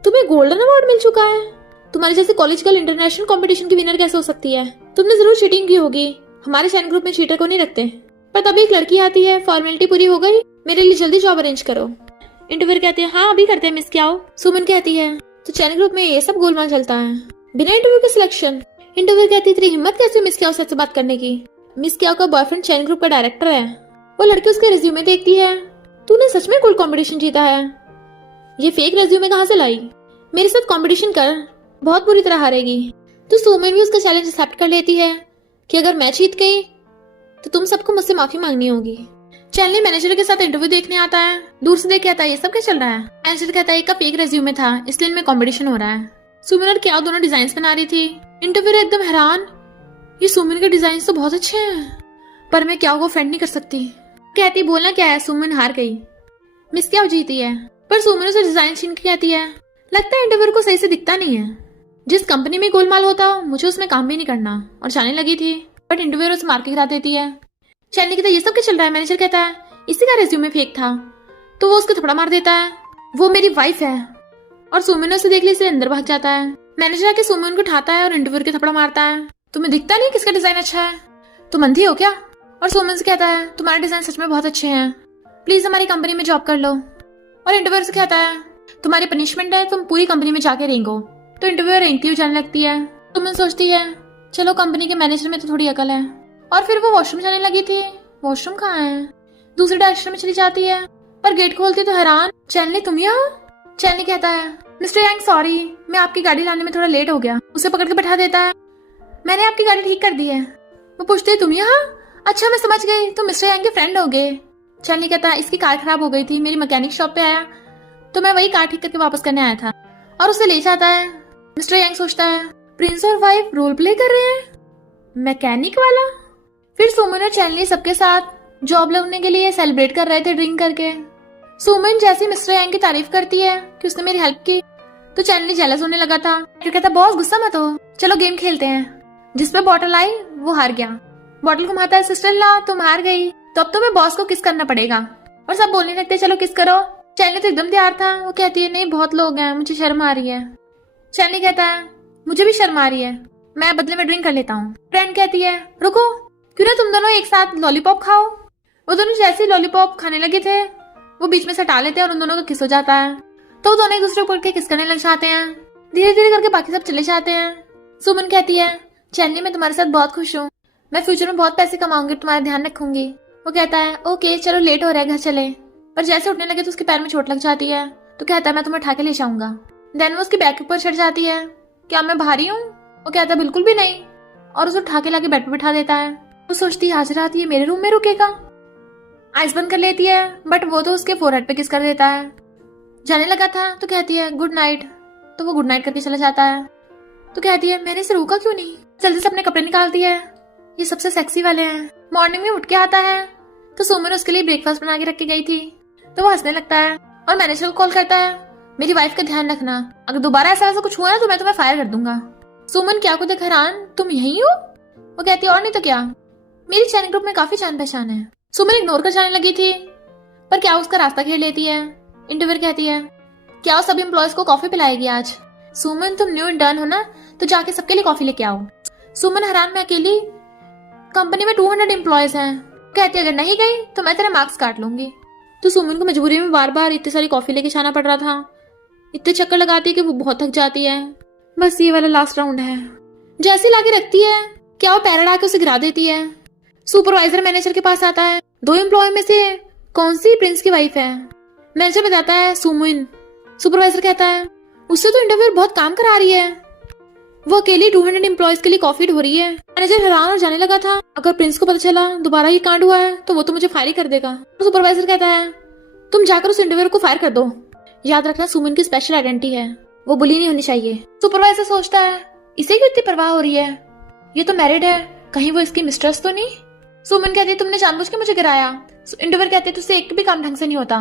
तुम्हें गोल्डन अवार्ड मिल चुका है, तुम्हारे जैसे कॉलेज गर्ल इंटरनेशनल कंपटीशन की विनर कैसे हो सकती है, तुमने जरूर चीटिंग की होगी, हमारे चैन ग्रुप में चीटर को नहीं रखते। पर तभी एक लड़की आती है, फॉर्मेलिटी पूरी हो गई, मेरे लिए जल्दी जॉब अरेंज करो। इंटरव्यूअर कहते हैं हाँ अभी करते हैं मिस क्याओ। सुमन कहती है तो चैन ग्रुप में ये सब गोलमाल चलता है बिना इंटरव्यू के सिलेक्शन। इंटरव्यूअर कहती है तेरी हिम्मत कैसे मिस क्याओ से बात करने की, मिस क्याओ का बॉयफ्रेंड चैन ग्रुप का डायरेक्टर है। वो लड़की उसके रिज्यूमे देखती है, तूने सच में गोल्ड कंपटीशन जीता है, ये फेक रिज्यूमे कहाँ से लाई, मेरे साथ कंपटीशन कर, बहुत बुरी तरह हारेगी। तो सुमन भी उसका चैलेंज एक्सेप्ट कर लेती है कि अगर मैं जीत गई तो तुम सबको मुझसे माफी मांगनी होगी। चैनली मैनेजर के साथ इंटरव्यू देखने आता है, दूर से देख के आता है ये सब क्या चल रहा है। मैनेजर कहता है एक का फेक रेज्यूमे था इसलिए इनमें कंपटीशन हो रहा है। सुमन और क्या दोनों डिजाइन बना रही थी। इंटरव्यूअर एकदम हैरान, ये सुमन के डिजाइन तो बहुत अच्छे हैं पर मैं क्या को फ्रेंड नहीं कर सकती। कहती बोलना क्या है, सुमन हार गई, मिस क्या जीती है। पर सुमन उसे डिजाइन छीन के कहती है लगता है इंटरव्यूअर को सही से दिखता नहीं है, जिस कंपनी में गोलमाल होता मुझे उसमें काम भी नहीं करना। और जाने लगी थी बट इंटरव्यूअर उसे मार के गिरा देती है। चैनली कहता है ये सब क्या चल रहा है। मैनेजर कहता है इसी का रेज्यूमे फेक था, तो वो उसको थप्पड़ मार देता है, वो मेरी वाइफ है। और सुमन उसे देख ली इसलिए अंदर भाग जाता है। मैनेजर आके सुमन को उठाता है और इंटरव्यूअर के थप्पड़ मारता है, तुम्हें दिखता नहीं किसका डिजाइन अच्छा है, तुम अंधी हो क्या। और सुमन से कहता है तुम्हारे डिजाइन सच में बहुत अच्छे हैं, प्लीज हमारी कंपनी में जॉब कर लो। और इंटरव्यूअर से कहता है तुम्हारी पनिशमेंट है तुम पूरी कंपनी में जाके रेंगो। तो इंटरव्यूअर रेंगती हुई जाने लगती है। सुमन सोचती है चलो कंपनी के मैनेजर में तो थोड़ी अकल है। और फिर वो वॉशरूम जाने लगी थी, वॉशरूम कहाँ है, दूसरे डायरेक्शन में चली जाती है पर गेट खोलती तो हैरान, चैनली तुम यहाँ। चैनली कहता है मिस्टर यांग सॉरी, मैं आपकी गाड़ी लाने में थोड़ा लेट हो गया। उसे पकड़ के बैठा देता है, मैंने आपकी गाड़ी ठीक कर दी है। वो पूछती है तुम यहाँ, अच्छा मैं समझ गई तुम मिस्टर यांग के फ्रेंड हो गए। चैनली कहता है इसकी कार खराब हो गई थी, मेरी मैकेनिक शॉप पे आया तो मैं वही कार ठीक करके वापस करने आया था। और उसे ले जाता है। मिस्टर यांग सोचता है प्रिंस और वाइफ रोल प्ले कर रहे हैं, मैकेनिक वाला। फिर सुमन और चैनली सबके साथ जॉब लगने के लिए सेलिब्रेट कर रहे थे ड्रिंक करके। सुमन जैसे मिस्टर यांग की तारीफ करती है कि उसने मेरी हेल्प की तो चैनली जेलस होने लगा था। फिर कहता बॉस गुस्सा मत हो, चलो गेम खेलते हैं। जिस पे बॉटल आई वो हार गया। बॉटल घुमाता है सिस्टर ला तुम हार गई, तो अब तुम्हें बॉस को किस करना पड़ेगा। और सब बोलने लगते चलो किस करो। चैनली तो एकदम तैयार था, वो कहती है नहीं बहुत लोग हैं मुझे शर्म आ रही है। चैनली कहता है मुझे भी शर्म आ रही है, मैं बदले में ड्रिंक कर लेता हूँ। फ्रेंड कहती है रुको, क्यों ना तुम दोनों एक साथ लॉलीपॉप खाओ। वो दोनों जैसे लॉलीपॉप खाने लगे थे वो बीच में से हटा लेते हैं और उन दोनों का किस हो जाता है। तो वो दोनों एक दूसरे को पकड़ के किस करने लग जाते हैं। धीरे धीरे करके बाकी सब चले जाते हैं। सुमन कहती है चैनली मैं तुम्हारे साथ बहुत खुश हूँ, मैं फ्यूचर में बहुत पैसे कमाऊंगी, तुम्हारा ध्यान रखूंगी। वो कहता है ओके चलो लेट हो रहा है घर चले। पर जैसे उठने लगे तो उसके पैर में चोट लग जाती है। तो कहता है मैं तुम्हें उठा के ले जाऊंगा। देन वो उसके बैग के ऊपर चढ़ जाती है, क्या मैं भारी हूँ। वो कहता है बिल्कुल भी नहीं, और उसे उठा के लाके बेड पे बिठा देता है। वो सोचती है आज रात ये मेरे रूम में रुकेगा। आइस बंद कर लेती है बट वो तो उसके फोरहेड पे किस कर देता है। जाने लगा था तो कहती है गुड नाइट, तो वो गुड नाइट करके चला जाता है। तो कहती है मैंने इसे रोका क्यों नहीं। जल्दी से अपने कपड़े निकालती है, ये सबसे सेक्सी वाले हैं। मॉर्निंग में उठ के आता है तो सुमन उसके लिए ब्रेकफास्ट बना के रख के गई थी। तो वो हंसने लगता है और मैनेजर को कॉल करता है मेरी वाइफ का ध्यान रखना, अगर दोबारा ऐसा कुछ हुआ ना तो मैं तुम्हें फायर कर दूंगा। सुमन क्या को देख हैरान, तुम यहीं हो। वो कहती है और नहीं तो क्या, मेरी चैन ग्रुप में काफी जान पहचान है। सुमन इग्नोर कर जाने लगी थी पर क्या उसका रास्ता घेर लेती है। इंटरव्यूअर कहती है क्या सब एम्प्लॉयज को कॉफी पिलाएगी आज। सुमन तुम न्यू इंटर्न हो ना तो जाके सबके लिए कॉफी लेके आओ। सुमन हैरान मैं अकेली, कंपनी में 200 एम्प्लॉयज हैं। कहती है अगर नहीं गई तो मैं तेरे मार्क्स काट लूंगी। तो सुमन को मजबूरी में बार बार इतनी सारी कॉफी लेके जाना पड़ रहा था, इतने चक्कर लगाती है कि वो बहुत थक जाती है। बस ये वाला लास्ट राउंड है। जैसी लाके रखती है क्या वो पैर अड़ा के उसे गिरा देती है। सुपरवाइजर मैनेजर के पास आता है, 2 एम्प्लॉय में से कौन सी प्रिंस की वाइफ है। मैनेजर बताता है सुमन। सुपरवाइजर कहता है उससे तो इंटरव्यूअर बहुत काम करा रही है, वो अकेली 200 एम्प्लॉयज के लिए कॉफी ढो रही है। मैनेजर हैरान और जाने लगा था अगर प्रिंस को पता चला दोबारा ये कांड हुआ है तो वो तो मुझे फायर ही कर देगा। तो सुपरवाइजर कहता है तुम जाकर उस इंटरव्यूअर को फायर कर दो, याद रखना सुमन की स्पेशल आइडेंटिटी है, वो बुली नहीं होनी चाहिए। सुपरवाइजर सोचता है इसे क्यों इतनी परवाह हो रही है, ये तो मैरिड है, कहीं वो इसकी मिस्ट्रेस तो नहीं। सुमन कहती है तुमने जानबूझ के मुझे गिराया। इंटरव्यूअर कहते तुझसे एक भी काम ढंग से नहीं होता,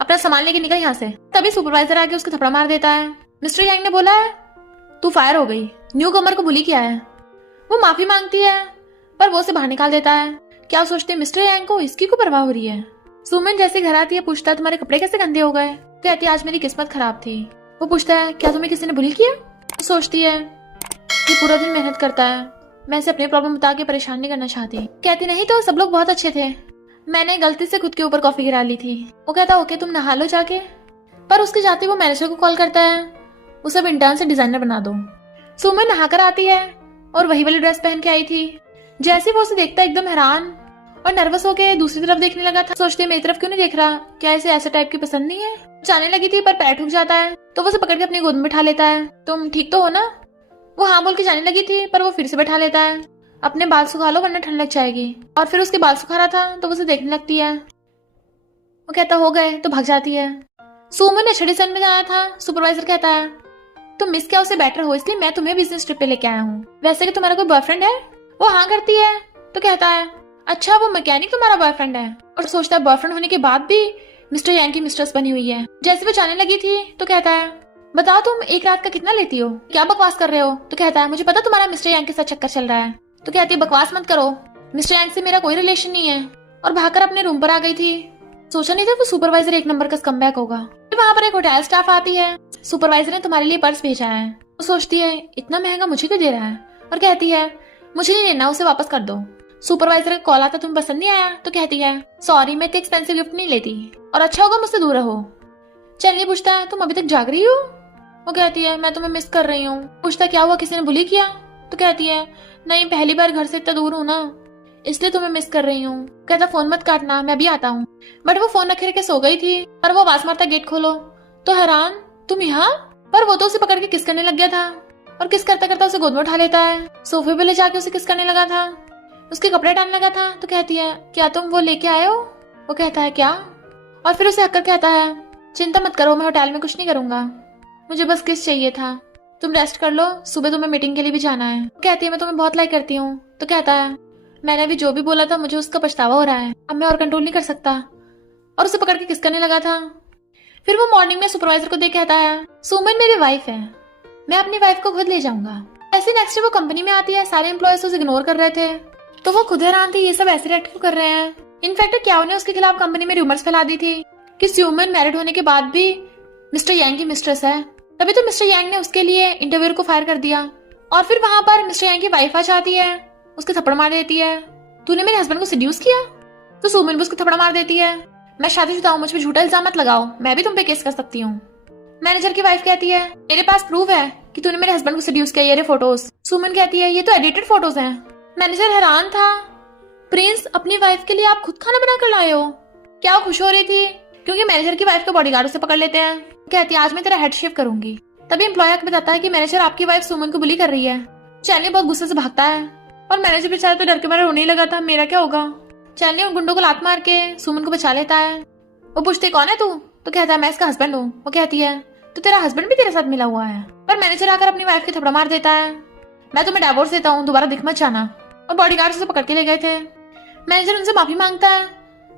अपना सामान लेके निकल यहाँ से। तभी सुपरवाइजर आके उसको थप्पड़ मार देता है। मिस्टर यांग ने बोला है तू फायर हो गई, न्यू कमर को बुली किया है। वो माफी मांगती है पर वो उसे बाहर निकाल देता है। क्या सोचते मिस्टर यांग को इसकी को परवाह हो रही है। सुमन जैसे घर आती है पूछता है तुम्हारे कपड़े कैसे गंदे हो गए। कहती है आज मेरी किस्मत खराब थी। वो पूछता है क्या तुम्हें किसी ने बुली किया। तो सोचती है कि पूरा दिन मेहनत करता है, मैं इसे अपनी प्रॉब्लम बता के परेशान नहीं करना चाहती। कहती नहीं तो सब लोग बहुत अच्छे थे, मैंने गलती से खुद के ऊपर कॉफी गिरा ली थी। वो कहता ओके तुम नहा लो जाके। पर उसके जाते वो मैनेजर को कॉल करता है उसे अब इंटर्न से डिजाइनर बना दो। सुमन नहाकर आती है और वही वाली ड्रेस पहन के आई थी। जैसे वो उसे देखता एकदम हैरान और नर्वस होके दूसरी तरफ देखने लगा था। सोचते मेरी तरफ क्यों नहीं देख रहा, क्या इसे ऐसे टाइप की पसंद नहीं है। जाने लगी थी पर पैर ठुक जाता है तो वो उसे पकड़ के अपनी गोद में बैठा लेता है। तुम ठीक तो हो ना। वो हाँ बोल के जाने लगी थी पर वो फिर से बैठा लेता है। अपने बाल सुखा लो वरना ठंड लग जाएगी। और फिर उसके बाल सुखा रहा था तो वो उसे देखने लगती है। वो कहता हो गए तो भाग जाती है। सुमन ने छठी सन में जाना था। सुपरवाइजर कहता है तुम मिस क्या उसे बेटर हो इसलिए मैं तुम्हें बिजनेस ट्रिप पे लेके आया हूँ। वैसे कि तुम्हारा कोई बॉयफ्रेंड है। वो हाँ करती है तो कहता है अच्छा वो मैकेनिक तुम्हारा बॉयफ्रेंड है। और सोचता है बॉयफ्रेंड होने के बाद भी मिस्टर यांग की मिस्ट्रेस बनी हुई है। जैसे वो जाने लगी थी तो कहता है बताओ तुम एक रात का कितना लेती हो, क्या बकवास कर रहे हो। तो कहता है मुझे पता तुम्हारा मिस्टर यांग के साथ चक्कर चल रहा है। तो कहती है बकवास मत करो, मिस्टर यांग से मेरा कोई रिलेशन नहीं है। और भागकर अपने रूम पर आ गई थी। सोचा नहीं था वो सुपरवाइजर एक नंबर का स्कमबैग होगा। वहाँ पर एक होटल स्टाफ आती है। सुपरवाइजर ने तुम्हारे लिए पर्स भेजा है। वो सोचती है इतना महंगा मुझे क्यों दे रहा है और कहती है मुझे नहीं लेना, उसे वापस कर दो। सुपरवाइजर का कॉल आता तुम्हें पसंद नहीं आया। तो कहती है सॉरी मैं इतनी एक्सपेंसिव गिफ्ट नहीं लेती और अच्छा होगा मुझसे दूर रहो। चैनली पूछता है तुम अभी तक जाग रही हो। वो कहती है मैं तुम्हें मिस कर रही हूँ। पूछता क्या हुआ किसी ने बुली किया। तो कहती है नहीं पहली बार घर से इतना दूर हूँ ना इसलिए तुम्हें मिस कर रही हूँ। कहता फोन मत काटना मैं भी आता हूँ। बट वो फोन रखे रखे सो गई थी और वो आवाज मारता गेट खोलो। तो हैरान तुम यहाँ। पर वो तो उसे पकड़ के किस करने लग गया था और किस करता करता उसे गोद में उठा लेता है। सोफे पे ले जाके उसे किस करने लगा था, उसके कपड़े डालने लगा था। तो कहती है क्या तुम वो लेके आए हो। वो कहता है क्या। और फिर उसे हककर कहता है चिंता मत करो मैं होटल में कुछ नहीं करूंगा, मुझे बस किस चाहिए था। तुम रेस्ट कर लो सुबह तुम्हें मीटिंग के लिए भी जाना है। कहती है मैं तुम्हें बहुत लाइक करती हूँ। तो कहता है मैंने अभी जो भी बोला था मुझे उसका पछतावा हो रहा है, अब मैं और कंट्रोल नहीं कर सकता। और उसे पकड़ के किस करने लगा था। फिर वो मॉर्निंग में सुपरवाइजर को देख कहता है सुमन मेरी वाइफ है, मैं अपनी वाइफ को खुद ले जाऊंगा। ऐसे नेक्स्ट डे वो कंपनी में आती है। सारे एम्प्लॉयज उसे इग्नोर कर रहे थे तो वो खुद हैरान थी ये सब ऐसे रिएक्ट क्यों कर रहे हैं। इनफैक्ट क्या ने उसके खिलाफ कंपनी में रूमर्स फैला दी थी कि सुमन मैरिड होने के बाद भी मिस्टर यांग की मिस्ट्रेस है। तभी तो मिस्टर यांग ने उसके लिए इंटरव्यूअर को फायर कर दिया। और फिर वहां पर मिस्टर यांग की वाइफ आ जाती है, उसके थप्पड़ मार देती है तूने मेरे हस्बैंड को सीड्यूस किया। तो सुमन भी उसको थप्पड़ मार देती है मैं शादीशुदा हूं, मुझ पे झूठा इल्जाम मत लगाओ, मैं भी तुम पे केस कर सकती हूँ। मैनेजर की वाइफ कहती है मेरे पास प्रूफ है कि तूने मेरे हस्बैंड को सीड्यूस किया, ये रहे फोटोज। सुमन कहती है ये तो एडिटेड फोटोज हैं। मैनेजर हैरान था प्रिंस अपनी वाइफ के लिए आप खुद खाना बना कर लाए हो। क्या वो खुश हो रही थी क्योंकि मैनेजर की वाइफ को बॉडीगार्ड उसे पकड़ लेते हैं। कहती है आज मैं तेरा हेड शेव करूंगी। तभी एम्प्लॉय आके बताता है कि मैनेजर आपकी वाइफ सुमन को बुली कर रही है। चैनली बहुत गुस्से से भागता है और मैनेजर बेचारा तो डर के मारे रोने ही लगा था मेरा क्या होगा। चैनली उन गुंडों को लात मार के सुमन को बचा लेता है। वो पूछते कौन है तू। तो कहता है मैं इसका हस्बैंड हूँ। वो कहती है तो तेरा हस्बैंड भी तेरे साथ मिला हुआ है। पर मैनेजर आकर अपनी वाइफ के थप्पड़ मार देता है मैं तुम्हें डिवोर्स देता हूँ, दोबारा दिख मत जाना। और बॉडीगार्ड उसे पकड़ के ले गए थे। मैनेजर उनसे माफी मांगता है।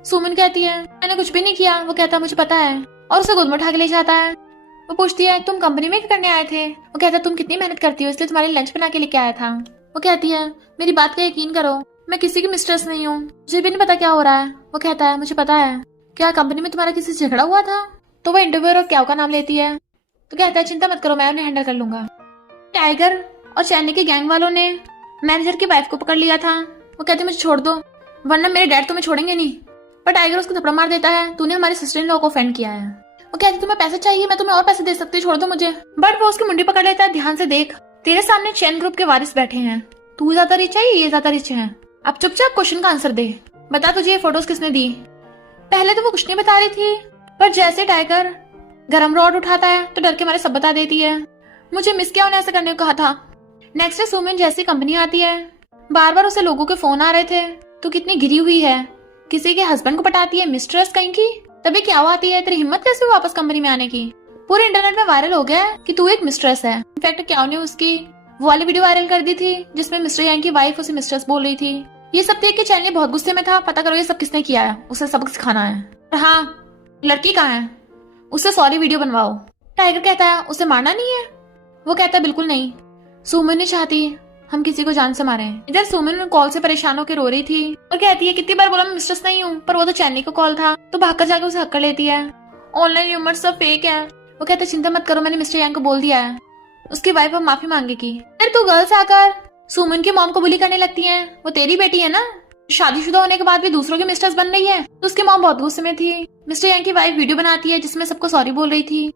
सुमन कहती है मैंने कुछ भी नहीं किया। वो कहता है मुझे पता है और उसे गोद में उठा के ले जाता है। वो पूछती है तुम कंपनी में क्या करने आए थे। वो कहता है तुम कितनी मेहनत करती हो इसलिए तुम्हारे लंच बना के लेके आया था। वो कहती है मेरी बात का यकीन करो मैं किसी की मिस्ट्रेस नहीं हूँ, मुझे भी नहीं पता क्या हो रहा है। वो कहता है मुझे पता है। क्या कंपनी में तुम्हारा किसी से झगड़ा हुआ था। तो वो इंटरव्यूअर और क्या का नाम लेती है। तो कहता है चिंता मत करो मैं उन्हें हैंडल कर लूंगा। टाइगर और चैनली के गैंग वालों ने मैनेजर की वाइफ को पकड़ लिया था। वो कहती मुझे छोड़ दो वरना मेरे डैड तुम्हें छोड़ेंगे नहीं। पर टाइगर उसको थप्पड़ मार देता है तूने हमारी सिस्टर इन लॉ को ऑफेंड किया है। वो कहती तुम्हें पैसे चाहिए मैं तुम्हें और पैसे दे सकती हूँ, छोड़ दो मुझे। बट वो उसकी मुंडी पकड़ लेता है ध्यान से देख तेरे सामने चैन ग्रुप के वारिस बैठे हैं, तू ज्यादा रिच है ये ज्यादा रिच है। अब चुपचाप क्वेश्चन का आंसर दे, बता तुझे ये फोटोज किसने दी। पहले तो वो कुछ नहीं बता रही थी पर जैसे टाइगर गरम रॉड उठाता है तो डर के मारे सब बता देती है। मुझे मिस किया उन्हें ऐसा करने को कहा था। नेक्स्ट डे सुमन जैसी कंपनी आती है बार बार उसे लोगों के फोन आ रहे थे तो कितनी गिरी हुई है, किसी के हस्बैंड को पटाती है मिस्ट्रेस कहीं की। तभी क्या आती है तेरी हिम्मत कैसे वापस कंपनी में आने की। पूरे इंटरनेट में वायरल हो गया कि तू एक मिस्ट्रेस है। इनफैक्ट क्या ने उसकी वो वाली वीडियो वायरल कर दी थी जिसमें मिस्टर यांग की वाइफ उसे मिस्ट्रेस बोल रही थी। ये सब देख के चैनली बहुत गुस्से में था, पता करो ये सब किसने किया है, उसे सबक सिखाना है। हाँ लड़की कहाँ है, उससे सॉरी वीडियो बनवाओ। टाइगर कहता है उसे मारना नहीं है। वो कहता है बिल्कुल नहीं, सुमन नहीं चाहती हम किसी को जान से मारे। इधर सुमन कॉल से परेशान होकर रो रही थी और कहती है कितनी बार बोला मैं मिस्ट्रेस नहीं हूँ, पर वो तो चैनी को कॉल था, तो भागकर जाकर उसे हक कर लेती है। ऑनलाइन र्यूमर्स सब फेक है। वो कहता है चिंता मत करो, मैंने मिस्टर यांग को बोल दिया है, उसकी वाइफ अब माफी मांगेगी। फिर तू गर्ल्स आकर सुमन की मॉम को बुली करने लगती है। वो तेरी बेटी है ना, शादीशुदा होने के बाद भी दूसरों की मिस्ट्रेस बन रही है। तो उसकी मॉम बहुत गुस्से में थी। मिस्टर यांग की वाइफ वीडियो बनाती है जिसमें सबको सॉरी बोल रही थी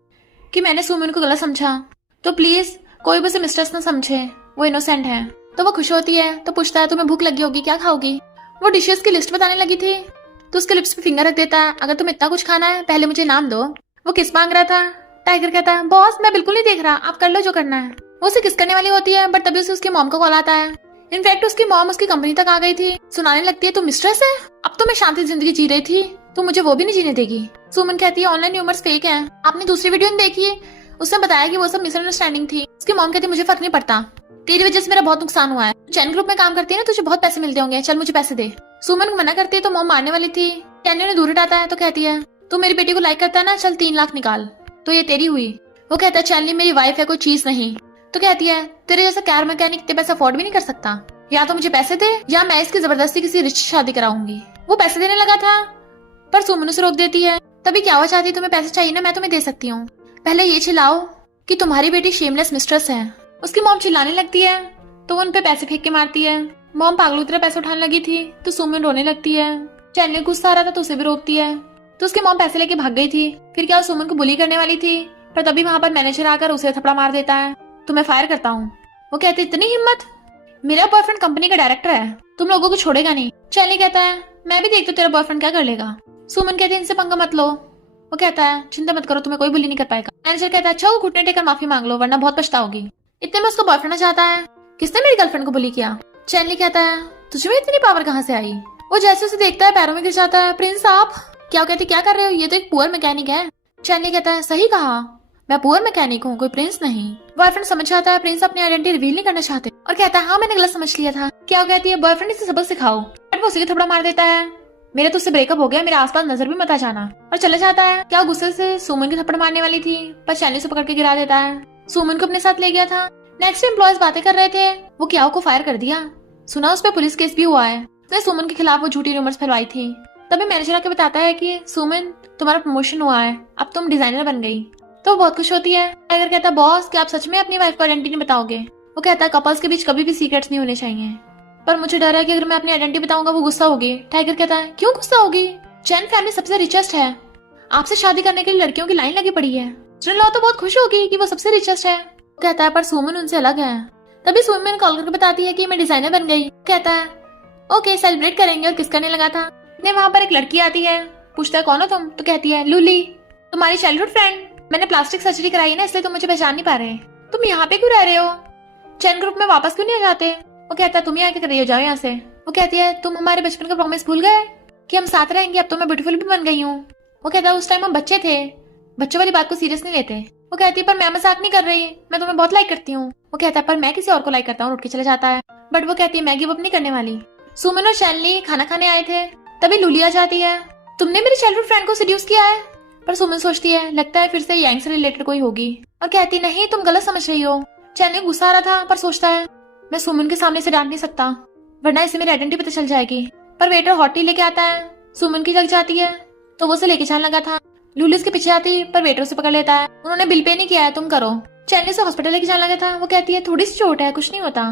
कि मैंने सुमन को गलत समझा, तो प्लीज कोई भी उसे मिस्ट्रेस ना समझे, वो इनोसेंट है। तो वो खुश होती है, तो पूछता है तुम्हें भूख लगी होगी, क्या खाओगी। वो डिशेस की लिस्ट बताने लगी थी तो उसके लिप्स पे फिंगर रख देता है, अगर तुम इतना कुछ खाना है पहले मुझे नाम दो। वो किस मांग रहा था। टाइगर कहता है बॉस मैं बिल्कुल नहीं देख रहा, आप कर लो जो करना है। वो उसे किस करने वाली होती है, बट तभी उसे उसकी मॉम का कॉल आता है। इनफैक्ट उसकी मॉम उसकी कंपनी तक आ गई थी। सुनाने लगती है तुम मिस्ट्रेस है, अब तो मैं शांति जिंदगी जी रही थी, तो मुझे वो भी नहीं जीने देगी। सुमन कहती है ऑनलाइन र्यूमर्स फेक है, आपने दूसरी वीडियो नहीं देखी। उसने बताया कि वो सब मिसअंडरस्टैंडिंग थी। उसकी मॉम कहती मुझे फर्क नहीं पड़ता, तेरी वजह से मेरा बहुत नुकसान हुआ है। चैन ग्रुप में काम करती है ना, तुझे बहुत पैसे मिलते होंगे, चल मुझे पैसे दे। सुमन मना करती है तो मॉम मारने वाली थी। चैन ने दूर हटाता है तो कहती है तू मेरी बेटी को लाइक करता है ना, चल 3 लाख निकाल, तो ये तेरी हुई। वो कहता है चैनली मेरी वाइफ है, कोई चीज नहीं। तो कहती है तेरे जैसा कार मैकेनिक इतने पैसे अफोर्ड भी नहीं कर सकता, या तो मुझे पैसे दे या मैं इसकी जबरदस्ती किसी रिच शादी कराऊंगी। वो पैसे देने लगा था पर सुमन उसे रोक देती है। तभी क्या हुआ चाहती, तुम्हें पैसे चाहिए ना, मैं तुम्हें दे सकती हूँ, पहले ये चिल्लाओ कि तुम्हारी बेटी शेमलेस मिस्ट्रेस है। उसकी मॉम चिल्लाने लगती है तो वो उन पे पैसे फेंक के मारती है। मॉम पागलों की तरह पैसे उठाने लगी थी तो सुमन रोने लगती है। चैन गुस्सा आ रहा था तो उसे भी रोकती है, तो उसकी मॉम पैसे लेके भाग गई थी। फिर क्या सुमन को बुली करने वाली थी, पर तभी वहां पर मैनेजर आकर उसे थप्पड़ मार देता है, तो मैं फायर करता हूँ। वो कहती इतनी हिम्मत, मेरा बॉयफ्रेंड कंपनी का डायरेक्टर है, तुम लोगों को छोड़ेगा नहीं। चैनली कहता है मैं भी देखती हूँ तेरा बॉयफ्रेंड क्या कर लेगा। सुमन कहती है इनसे पंगा मत लो। वो कहता है चिंता मत करो, तुम्हें कोई बुली नहीं कर पाएगा। मैनेजर कहता है अच्छा घुटने टेकर माफी मांग लो वरना बहुत पछताओगी। इतने में उसका बॉयफ्रेंड चाहता है, किसने मेरी गर्लफ्रेंड को बुली किया। चैनली कहता है तुझे में इतनी पावर कहाँ से आई। वो जैसे उसे देखता है पैरों में गिर जाता है। प्रिंस आप क्या कहती क्या कर रहे हो, ये तो एक पुअर मैकेनिक है। चैनली कहता है सही कहा, मैं पुअर मैकेनिक हूँ, कोई प्रिंस नहीं। बॉयफ्रेंड समझ जाता है प्रिंस अपनी आइडेंटिटी रिवील नहीं करना चाहते और कहता है हाँ मैंने गलत समझ लिया था। क्या कहती है बॉयफ्रेंड इसे सबक सिखाओ, बट वो उसे थोड़ा मार देता है, मेरे तो उससे ब्रेकअप हो गया, मेरे आसपास नजर भी मत आ जाना, और चले जाता है। क्या गुस्से से सुमन की थप्पड़ मारने वाली थी पर चैनली से पकड़ के गिरा देता है। सुमन को अपने साथ ले गया था। नेक्स्ट एम्प्लॉयज बातें कर रहे थे, वो क्याओ को फायर कर दिया। सुना उस पर पुलिस केस भी हुआ है, उसने सुमन के खिलाफ वो झूठी रूमर्स फैलवाई थी। तभी मैनेजर आके बताता है कि सुमन तुम्हारा प्रमोशन हुआ है, अब तुम डिजाइनर बन गई। तो बहुत खुश होती है। टाइगर कहता है बॉस क्या आप सच में अपनी वाइफ को आइडेंटिटी बताओगे। वो कहता है कपल्स के बीच कभी भी सीक्रेट्स नहीं होने चाहिए, पर मुझे डर है कि अगर मैं अपनी आइडेंटिटी बताऊंगा वो गुस्सा होगी। टाइगर कहता है क्यों गुस्सा होगी, चैन फैमिली सबसे रिचेस्ट है, आपसे शादी करने के लिए लड़कियों की लाइन लगी पड़ी है, लॉ तो बहुत खुश होगी कि वो सबसे रिचेस्ट है। कहता है पर सुमन उनसे अलग है। तभी सुमन कॉल करके बताती है कि मैं डिजाइनर बन गई। कहता है ओके सेलिब्रेट करेंगे, और किस करने लगा था। वहां पर एक लड़की आती है, पूछता है कौन हो तुम, तो कहती है लूली, तुम्हारी चाइल्डहुड फ्रेंड, मैंने प्लास्टिक सर्जरी कराई है ना इसलिए तुम मुझे पहचान नहीं पा रहे, तुम यहाँ पे क्यों रह रहे हो, चैन ग्रुप में वापस क्यों नहीं जाते। वो कहता है तुम यहाँ क्या कर रही हो, जाओ यहाँ से। वो कहती है तुम हमारे बचपन का प्रॉमिस भूल गए कि हम साथ रहेंगे, अब तो मैं ब्यूटीफुल भी बन गई हूँ। वो कहता है उस टाइम हम बच्चे थे, बच्चों वाली बात को सीरियस नहीं लेते। वो कहती है पर मैं मजाक नहीं कर रही, मैं तुम्हें बहुत लाइक करती हूँ। वो कहता है पर मैं किसी और को लाइक करता हूँ, उठ के चले जाता है। बट वो कहती है मैं गिव अप नहीं करने वाली। सुमन और चैनली खाना खाने आए थे, तभी लूली आ जाती है, तुमने मेरी चाइल्डहुड फ्रेंड को सीड्यूस किया है। पर सुमन सोचती है लगता है फिर से यांग से रिलेटेड कोई होगी, और कहती नहीं तुम गलत समझ रही हो। चैनली गुस्सा आ रहा था पर सोचता है मैं सुमन के सामने से डांट नहीं सकता वरना इसे मेरी आइडेंटिटी पता चल जाएगी। पर वेटर हॉट टी लेके आता है, सुमन की जग जाती है तो वो उसे लेके जाने लगा था। लूली उसके पीछे आती पर वेटर उसे पकड़ लेता है, उन्होंने बिल पे नहीं किया है, तुम करो। चैनली से हॉस्पिटल लेके जाने लगा था। वो कहती है थोड़ी सी चोट है, कुछ नहीं होता।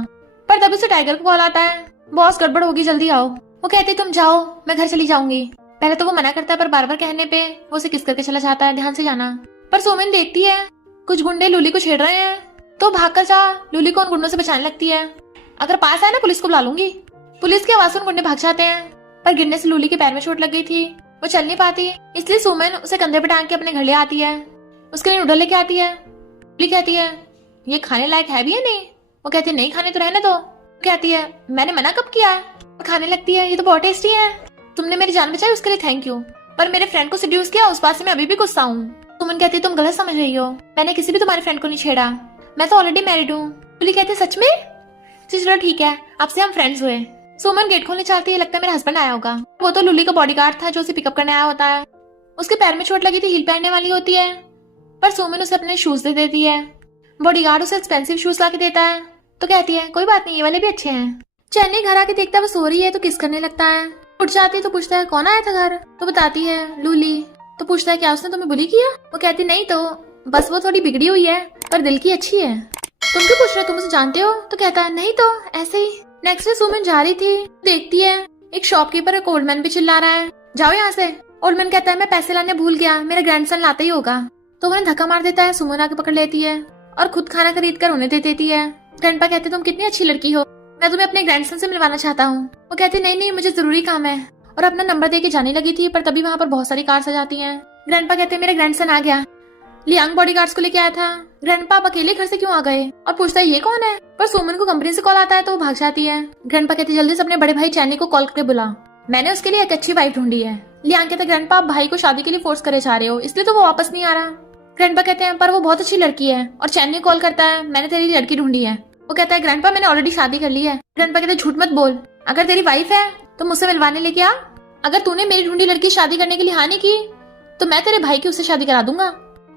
पर तभी उसे टाइगर को कॉल आता है, बॉस गड़बड़ होगी जल्दी आओ। वो कहती है तुम जाओ मैं घर चली जाऊंगी। पहले तो वो मना करता है पर बार बार कहने पे वो उसे किस करके चला जाता है, ध्यान से जाना। पर सुमन देखती है कुछ गुंडे लूली को छेड़ रहे हैं, तो भागकर जा लूली को उन गुंडों से बचाने लगती है। अगर पास आए ना पुलिस को बुला लूंगी। पुलिस की आवाज से उन गुंडे भाग जाते हैं, पर गिरने से लूली के पैर में चोट लग गई थी, वो चल नहीं पाती, इसलिए सुमन उसे कंधे पे टांग के अपने घर ले आती है। उसके लिए नूडल लेके आती है। लूली कहती है ये खाने लायक है भी या नहीं। वो कहती है नहीं खाने तो रहने दो। कहती है मैंने मना कब किया है। खाने लगती है ये तो बहुत टेस्टी है, तुमने मेरी जान बचाई उसके लिए थैंक यू, पर मेरे फ्रेंड को सीड्यूस किया उस बात से मैं अभी भी गुस्सा हूँ। सुमन कहती है तुम गलत समझ रही हो, मैंने किसी भी तुम्हारे फ्रेंड को नहीं छेड़ा, मैं तो ऑलरेडी मैरिड हूँ। लूली कहती है सच में, चलो ठीक है आपसे हम फ्रेंड्स हुए। सुमन गेट खोलने चाहती है, लगता है मेरा हस्बैंड आया होगा। वो तो लूली का बॉडीगार्ड था जो उसे पिकअप करने आया होता है। उसके पैर में चोट लगी थी, हील पहनने वाली होती है, पर सुमन उसे अपने शूज दे देती है। बॉडीगार्ड उसे एक्सपेंसिव शूज ला के देता है, तो कहती है कोई बात नहीं, ये वाले भी अच्छे हैं। चैनी घर आके देखता है वो सो रही है तो किस करने लगता है। उठ जाती है तो पूछता है कौन आया था घर, तो बताती है लूली। तो पूछता है क्या उसने तुम्हें बुली किया। वो कहती नहीं तो बस वो थोड़ी बिगड़ी हुई है पर दिल की अच्छी है। तुम क्यों पूछ रहे हो, तुम उसे जानते हो। तो कहता है नहीं तो ऐसे ही। नेक्स्ट डे सुमन जा रही थी, देखती है एक शॉपकीपर एक ओल्ड मैन भी चिल्ला रहा है जाओ यहाँ से। ओल्ड मैन कहता है मैं पैसे लाने भूल गया, मेरा ग्रैंडसन लाता ही होगा। तो उन्हें धक्का मार देता है। सुमन आके पकड़ लेती है और खुद खाना खरीद कर उन्हें दे देती है। ग्रैंडपा कहते तुम कितनी अच्छी लड़की हो, मैं तुम्हें अपने ग्रैंडसन से मिलवाना चाहता हूँ। वो कहती नहीं नहीं मुझे जरूरी काम है, और अपना नंबर दे के जाने लगी थी पर तभी वहाँ पर बहुत सारी कार्स आ जाती हैं। ग्रैंडपा कहते मेरा ग्रैंडसन आ गया, लियांग बॉडीगार्ड्स को लेके आया था। ग्रैंडपा आप अकेले घर से क्यों आ गए, और पूछता है ये कौन है। पर सुमन को कंपनी से कॉल आता है तो वो भाग जाती है। ग्रैंडपा कहती जल्दी से अपने बड़े भाई चैनी को कॉल करके बुला, मैंने उसके लिए एक अच्छी वाइफ ढूंढी है। लियांग कहते ग्रैंडपा आप भाई को शादी के लिए फोर्स करे जा रहे हो इसलिए तो वो वापस नहीं आ रहा। ग्रैंडपा कहते हैं पर वो बहुत अच्छी लड़की है, और चैनी कॉल करता है मैंने तेरी लड़की ढूंढी है। वो कहता है ग्रैंडपा मैंने ऑलरेडी शादी कर ली है। ग्रैंडपा कहते झूठ मत बोल, अगर तेरी वाइफ है तो मुझसे मिलवाने लेके आ, अगर तूने मेरी ढूंढी लड़की शादी करने के लिए हाँ नहीं की तो मैं तेरे भाई की उससे शादी करा दूंगा।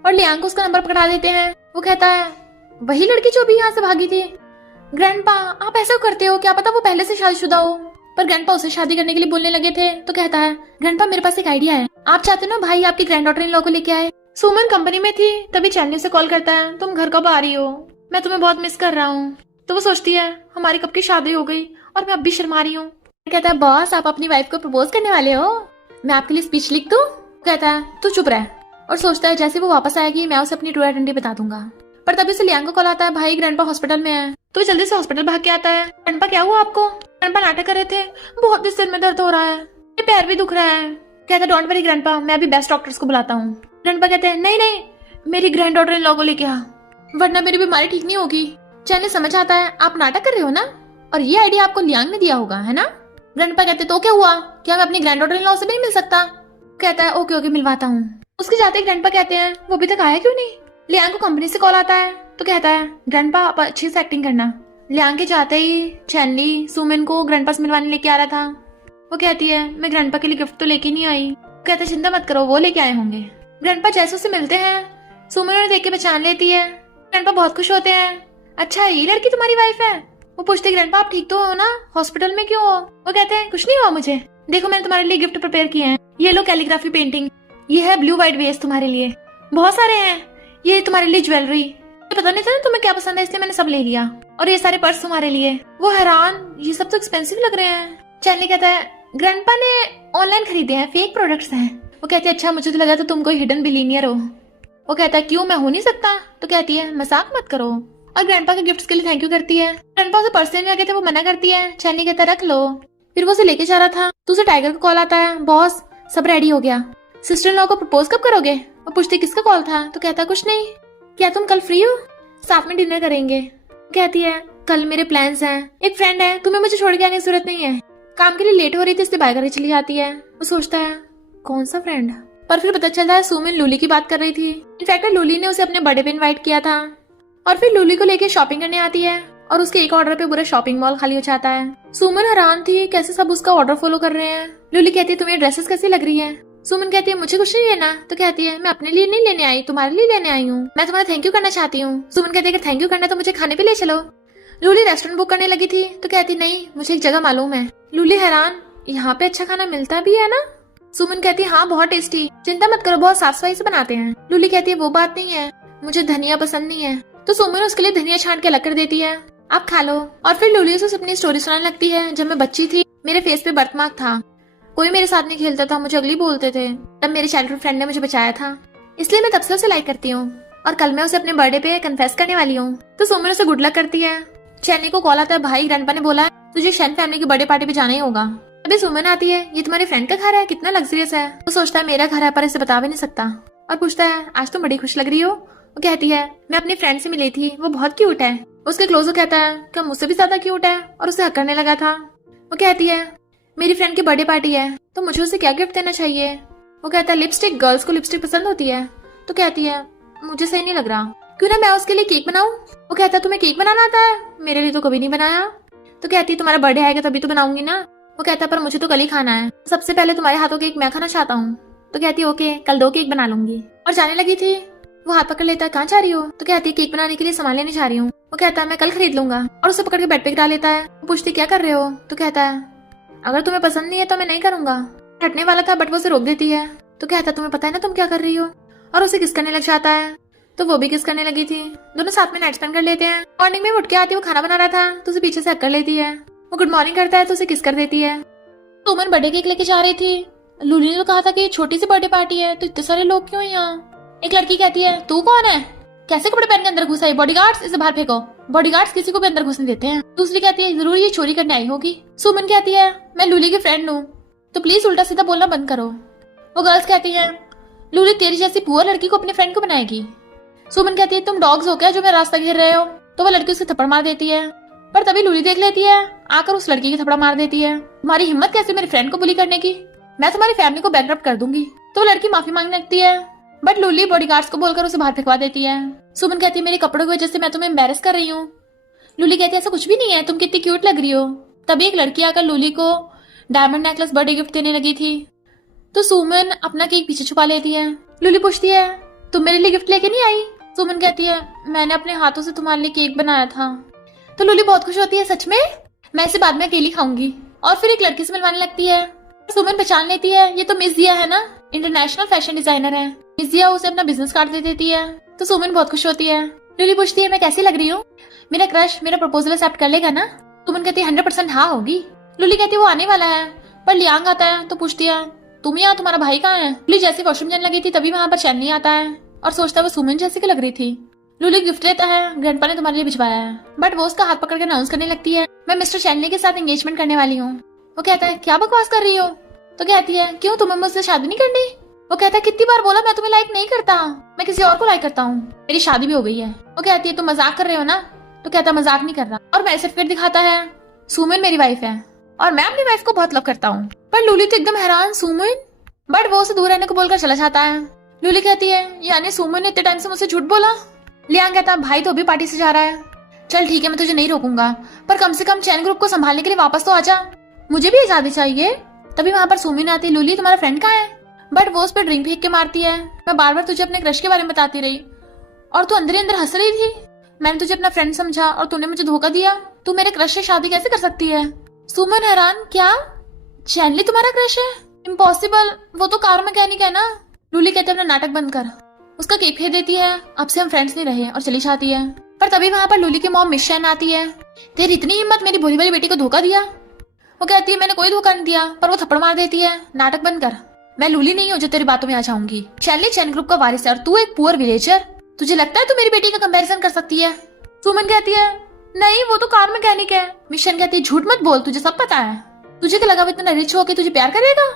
और लियांग को उसका नंबर पकड़ा देते हैं। वो कहता है वही लड़की जो भी यहाँ से भागी थी। ग्रैंडपा आप ऐसा करते हो, क्या पता वो पहले से शादीशुदा हो। पर ग्रैंडपा उसे शादी करने के लिए बोलने लगे थे। तो कहता है ग्रैंडपा मेरे पास एक आइडिया है, आप चाहते हो ना भाई आपकी ग्रैंड डॉटर इन लॉ को लेके आए। सुमन कंपनी में थी तभी चैनी से कॉल करता है तुम घर कब आ रही हो, मैं तुम्हें बहुत मिस कर रहा हूँ। तो वो सोचती है हमारी कब की शादी हो गई और मैं अब भी शर्मा रही हूँ। कहता है बॉस आप अपनी वाइफ को प्रपोज करने वाले हो, मैं आपके लिए स्पीच लिख दूं। कहता है तू चुप रह, और सोचता है जैसे वो वापस आएगी मैं उसे अपनी ट्रू आइडेंटिटी बता दूंगा। पर तभी से लियांग को कॉल आता है भाई ग्रैंडपा हॉस्पिटल में है। तो जल्दी से हॉस्पिटल भाग के आता है। ग्रैंडपा क्या हुआ आपको। ग्रैंडपा नाटक कर रहे थे बहुत ही सिर में दर्द हो रहा है, ये पैर भी दुख रहा है। कहता है डोंट वरी ग्रैंडपा मैं अभी बेस्ट डॉक्टर्स को बुलाता हूँ। ग्रैंडपा कहते हैं नहीं नहीं मेरी ग्रैंड डॉटर इन लॉ को लेके आ, वरना मेरी बीमारी ठीक नहीं होगी। चैनी समझ आता है आप नाटक कर रहे हो ना, और ये आइडिया आपको लियांग ने दिया होगा है ना। ग्रैंडपा कहते तो क्या हुआ, क्या मैं अपनी ग्रैंड डॉटर इन लॉ से नहीं मिल सकता। कहता है ओके ओके मिलवाता हूँ। उसके जाते ग्रैंडपा कहते हैं वो अभी तक आया क्यों नहीं। लियांग को कंपनी से कॉल आता है तो कहता है ग्रैंडपा आप अच्छे से एक्टिंग करना। लियांग के जाते ही चैनली सुमन को ग्रैंडपा से मिलवाने लेके आ रहा था। वो कहती है मैं ग्रैंडपा के लिए गिफ्ट तो लेके नहीं आई। कहता है चिंता मत करो वो लेके आए होंगे। ग्रैंडपा जैसे उसे मिलते हैं सुमन उन्हें देख के पहचान लेती है। ग्रैंडपा बहुत खुश होते हैं, अच्छा ये लड़की तुम्हारी वाइफ है। वो पूछते ग्रैंडपा आप ठीक तो हो ना, हॉस्पिटल में क्यों हो। वो कहते हैं कुछ नहीं हुआ मुझे, देखो मैंने तुम्हारे लिए गिफ्ट प्रिपेयर किए हैं, ये लो कैलीग्राफी पेंटिंग, ये है ब्लू व्हाइट वेस्ट तुम्हारे लिए, बहुत सारे हैं, ये तुम्हारे लिए ज्वेलरी, पता नहीं था ना तुम्हें क्या पसंद है इसलिए मैंने सब ले लिया, और ये सारे पर्स तुम्हारे लिए। वो हैरान ये सब तो एक्सपेंसिव लग रहे हैं। चैनली कहता है ग्रैंडपा ने ऑनलाइन खरीदे हैं, फेक प्रोडक्ट्स हैं। वो कहती है अच्छा मुझे तो लगा तो तुम कोई हिडन बिलीनियर हो। वो कहता है क्यों मैं हो नहीं सकता। तो कहती है मजाक मत करो, और ग्रैंडपा के गिफ्ट्स के लिए थैंक यू करती है। ग्रैंडपा उसे पर्स लेने लगे थे वो मना करती है। चैनली कहता है रख लो। फिर वो उसे लेके जा रहा था तो उसे टाइगर का कॉल आता है बॉस सब रेडी हो गया, सिस्टर इन लॉ को प्रपोज कब करोगे। वो पूछती किसका कॉल था। तो कहता कुछ नहीं, क्या तुम कल फ्री हो, साथ में डिनर करेंगे। कहती है कल मेरे प्लान्स हैं, एक फ्रेंड है तुम्हें मुझे छोड़ के आने की जरूरत नहीं है, काम के लिए लेट हो रही थी इसलिए बाय करके चली जाती है। वो सोचता है कौन सा फ्रेंड, पर फिर पता चलता है सुमिन लूली की बात कर रही थी। इनफैक्ट लूली ने उसे अपने बर्थडे पे इनवाइट किया था। और फिर लूली को लेके शॉपिंग करने आती है और उसके एक ऑर्डर पे पूरा शॉपिंग मॉल खाली हो जाता है। सुमन हैरान थी कैसे सब उसका ऑर्डर फॉलो कर रहे हैं। लूली कहती है तुम्हें ड्रेसेस कैसी लग रही है। सुमन कहती है मुझे कुछ नहीं लेना। तो कहती है मैं अपने लिए नहीं लेने आई, तुम्हारे लिए लेने आई हूँ, मैं तुम्हारा थैंक यू करना चाहती हूँ। सुमन कहती है थैंक यू करना तो मुझे खाने पे ले चलो। लूली रेस्टोरेंट बुक करने लगी थी तो कहती नहीं मुझे एक जगह मालूम है। लूली हैरान यहाँ पे अच्छा खाना मिलता भी है ना। सुमन कहती है हाँ बहुत टेस्टी, चिंता मत करो बहुत साफ सफाई से बनाते हैं। लूली कहती है वो बात नहीं है, मुझे धनिया पसंद नहीं है। तो सुमन उसके लिए धनिया छांट के अलग कर देती है, आप खा लो। और फिर लूली उसे अपनी स्टोरी सुनाने लगती है, जब मैं बच्ची थी मेरे फेस पे बर्थमार्क था, कोई मेरे साथ नहीं खेलता था, मुझे अगली बोलते थे, तब मेरे चाइल्डहुड फ्रेंड ने मुझे बचाया था, इसलिए मैं तब से उसे लाइक करती हूँ और कल मैं उसे अपने बर्थडे पे कन्फेस करने वाली हूँ। तो सुमन उसे गुड लक करती है। चैनी को कॉल आता है भाई ग्रैंडपा ने बोला है तुझे शैन फैमिली की बर्थडे पार्टी पे जाना ही होगा। अभी सुमन आती है ये तुम्हारे फ्रेंड का घर है, कितना लग्जरियस है। वो सोचता है मेरा घर है पर इसे बता भी नहीं सकता, और पूछता है आज तुम बड़ी खुश लग रही हो। वो कहती है मैं अपनी फ्रेंड से मिली थी वो बहुत क्यूट है। उसके क्लोज कहता है क्या मुझसे भी ज्यादा क्यूट है, और उसे हक करने लगा था। वो कहती है मेरी फ्रेंड की बर्थडे पार्टी है तो मुझे उसे क्या गिफ्ट देना चाहिए। वो कहता है लिपस्टिक, गर्ल्स को लिपस्टिक पसंद होती है। तो कहती है मुझे सही नहीं लग रहा, क्यों ना मैं उसके लिए केक बनाऊं। वो कहता है तुम्हें केक बनाना आता है, मेरे लिए तो कभी नहीं बनाया। तो कहती है तुम्हारा बर्थडे आएगा तभी तो बनाऊंगी ना। वो कहता है पर मुझे तो कल ही खाना है, सबसे पहले तुम्हारे हाथों केक मैं खाना चाहता हूँ। तो कहती है ओके कल 2 केक बना लूंगी, और जाने लगी थी। वो हाथ पकड़ लेता है, कहाँ जा रही हो? तो कहती है केक बनाने के लिए सामान लेने जा रही हूँ। वो कहता है मैं कल खरीद लूंगा, और उसे पकड़ के बेड पे गिरा लेता है। वो पूछती क्या कर रहे हो? तो कहता है अगर तुम्हें पसंद नहीं है तो मैं नहीं करूंगा। हटने वाला था बट वो उसे रोक देती है। तो कहता है तुम्हें पता है ना तुम क्या कर रही हो, और उसे किस करने लग जाता है। तो वो भी किस करने लगी थी। दोनों साथ में नाइट स्पेंड कर लेते हैं। मॉर्निंग में उठ के आती है, वो खाना बना रहा था तो उसे पीछे से हक कर लेती है। वो गुड मॉर्निंग करता है तो उसे किस कर देती है। सुमन बर्थडे केक लेके जा रही थी। लूली ने तो कहा था कि छोटी सी बर्थडे पार्टी है, तो इतने सारे लोग क्यों हैं यहाँ? एक लड़की कहती है तू कौन है, कैसे कपड़े पहन के अंदर घुस आई? बॉडीगार्ड्स, इसे बाहर फेंको। बॉडीगार्ड्स किसी को भी अंदर घुसने देते हैं। दूसरी कहती है जरूर ये चोरी करने आई होगी। सुमन कहती है मैं लूली की फ्रेंड हूँ, तो प्लीज उल्टा सीधा बोलना बंद करो। वो गर्ल्स कहती है लूली तेरी जैसी पुअर लड़की को अपनी फ्रेंड को बनाएगी। सुमन कहती है तुम डॉग्स हो क्या जो मेरा रास्ता घेर रहे हो? तो वो लड़की उसे थप्पड़ मार देती है, पर तभी लूली देख लेती है, आकर उस लड़की की थप्पड़ मार देती है। तुम्हारी हिम्मत कैसे मेरी फ्रेंड को बुली करने की, मैं तुम्हारी फैमिली को बैंकरप्ट कर दूंगी। तो वो लड़की माफी मांगने लगती है, बट लूली बॉडीगार्ड्स को बोलकर उसे बाहर फेंकवा देती है। सुमन कहती है मेरे कपड़ों की वजह से मैं तुम्हें एम्बैरेस कर रही हूँ। लूली कहती है ऐसा कुछ भी नहीं है, तुम कितनी क्यूट लग रही हो। तभी एक लड़की आकर लूली को डायमंड नेकलेस बर्थडे गिफ्ट देने लगी थी। तो सुमन अपना केक पीछे छुपा लेती है। लूली पूछती है तुम मेरे लिए गिफ्ट लेके नहीं आई? सुमन कहती है मैंने अपने हाथों से तुम्हारे लिए केक बनाया था। तो लूली बहुत खुश होती है, सच में? मैं इसे बाद में अकेली खाऊंगी। और फिर एक लड़की से मिलवाने लगती है। सुमन पहचान लेती है ये तो मिस जिया है ना, इंटरनेशनल फैशन डिजाइनर है। मिस जिया उसे अपना बिजनेस कार्ड दे देती है। तो सुमन बहुत खुश होती है। लूली पूछती है मैं कैसी लग रही हूँ, मेरा क्रश मेरा प्रपोजल एक्सेप्ट कर लेगा ना? सुमन कहती है 100% हाँ होगी। लूली कहती है वो आने वाला है, पर लियांग आता है तो पूछती है तुम यहाँ, तुम्हारा भाई कहाँ है? लूली जैसी वॉशरूम जाने लगी थी तभी वहाँ पर चैनली आता है और सोचता है वो सुमन जैसी की लग रही थी। लूली गिफ्ट लेता है, ग्रैंडपा ने तुम्हारे लिए भिजवाया है। बट वो उसका हाथ पकड़ कर अनाउंस करने लगती है मैं मिस्टर चैनली के साथ एंगेजमेंट करने वाली हूँ। वो कहता है क्या बकवास कर रही हो? तो कहती है क्यों, तुम्हें मुझसे शादी नहीं करनी? वो कहता है कितनी बार बोला मैं तुम्हें लाइक नहीं करता, मैं किसी और को लाइक करता हूँ, मेरी शादी भी हो गई है। वो कहती है तुम मजाक कर रहे हो ना? तो कहता है मजाक नहीं कर रहा, और मैरिज सर्टिफिकेट दिखाता है। सुमन मेरी वाइफ है और मैं अपनी वाइफ को बहुत लव करता हूँ। पर लूली तो एकदम हैरान, सुमन? बट वो उसे दूर रहने को बोलकर चला जाता है। लूली कहती है यानी सुमन ने इतने टाइम से मुझसे झूठ बोला? लियांग कहता है भाई तो अभी पार्टी से जा रहा है, चल ठीक है मैं तुझे नहीं रोकूंगा, पर कम से कम चैन ग्रुप को संभालने के लिए वापस तो आजा, मुझे भी आजादी चाहिए। तभी वहाँ पर सुमिन आती, लूली तुम्हारा फ्रेंड कहाँ है? बट वो उस पर ड्रिंक फेंक के मारती है। मैं बार बार तुझे अपने क्रश के बारे में बताती रही और तू अंदर ही अंदर हंस रही थी। मैंने तुझे अपना फ्रेंड समझा और तूने मुझे धोखा दिया। तू मेरे क्रश से शादी कैसे कर सकती है? सुमन हैरान, क्या चैनली तुम्हारा क्रश है? इम्पॉसिबल, वो तो कार मैकेनिक है ना। लूली कहते अपना नाटक बंद कर, उसका केक फेंक देती है, अब से हम फ्रेंड्स नहीं रहे, और चली जाती है। पर तभी वहाँ पर लूली की मॉम मिशन आती है। तेरी इतनी हिम्मत, मेरी भोली भाली बेटी को धोखा दिया? वो कहती है मैंने कोई धोखा नहीं दिया, पर वो थप्पड़ मार देती है, नाटक बंद कर, मैं लूली नहीं हूँ जो तेरी बातों में आ जाऊंगी। चैनली चैन ग्रुप का वारिस है और तू एक पुअर विलेजर, तुझे लगता है तू मेरी बेटी का कंपैरिजन कर सकती है? सुमन कहती है नहीं वो तो कार मैकेनिक है। मिशन कहती है झूठ मत बोल, तुझे सब पता है, तुझे क्या लगा वो इतना रिच होके तुझे प्यार करेगा?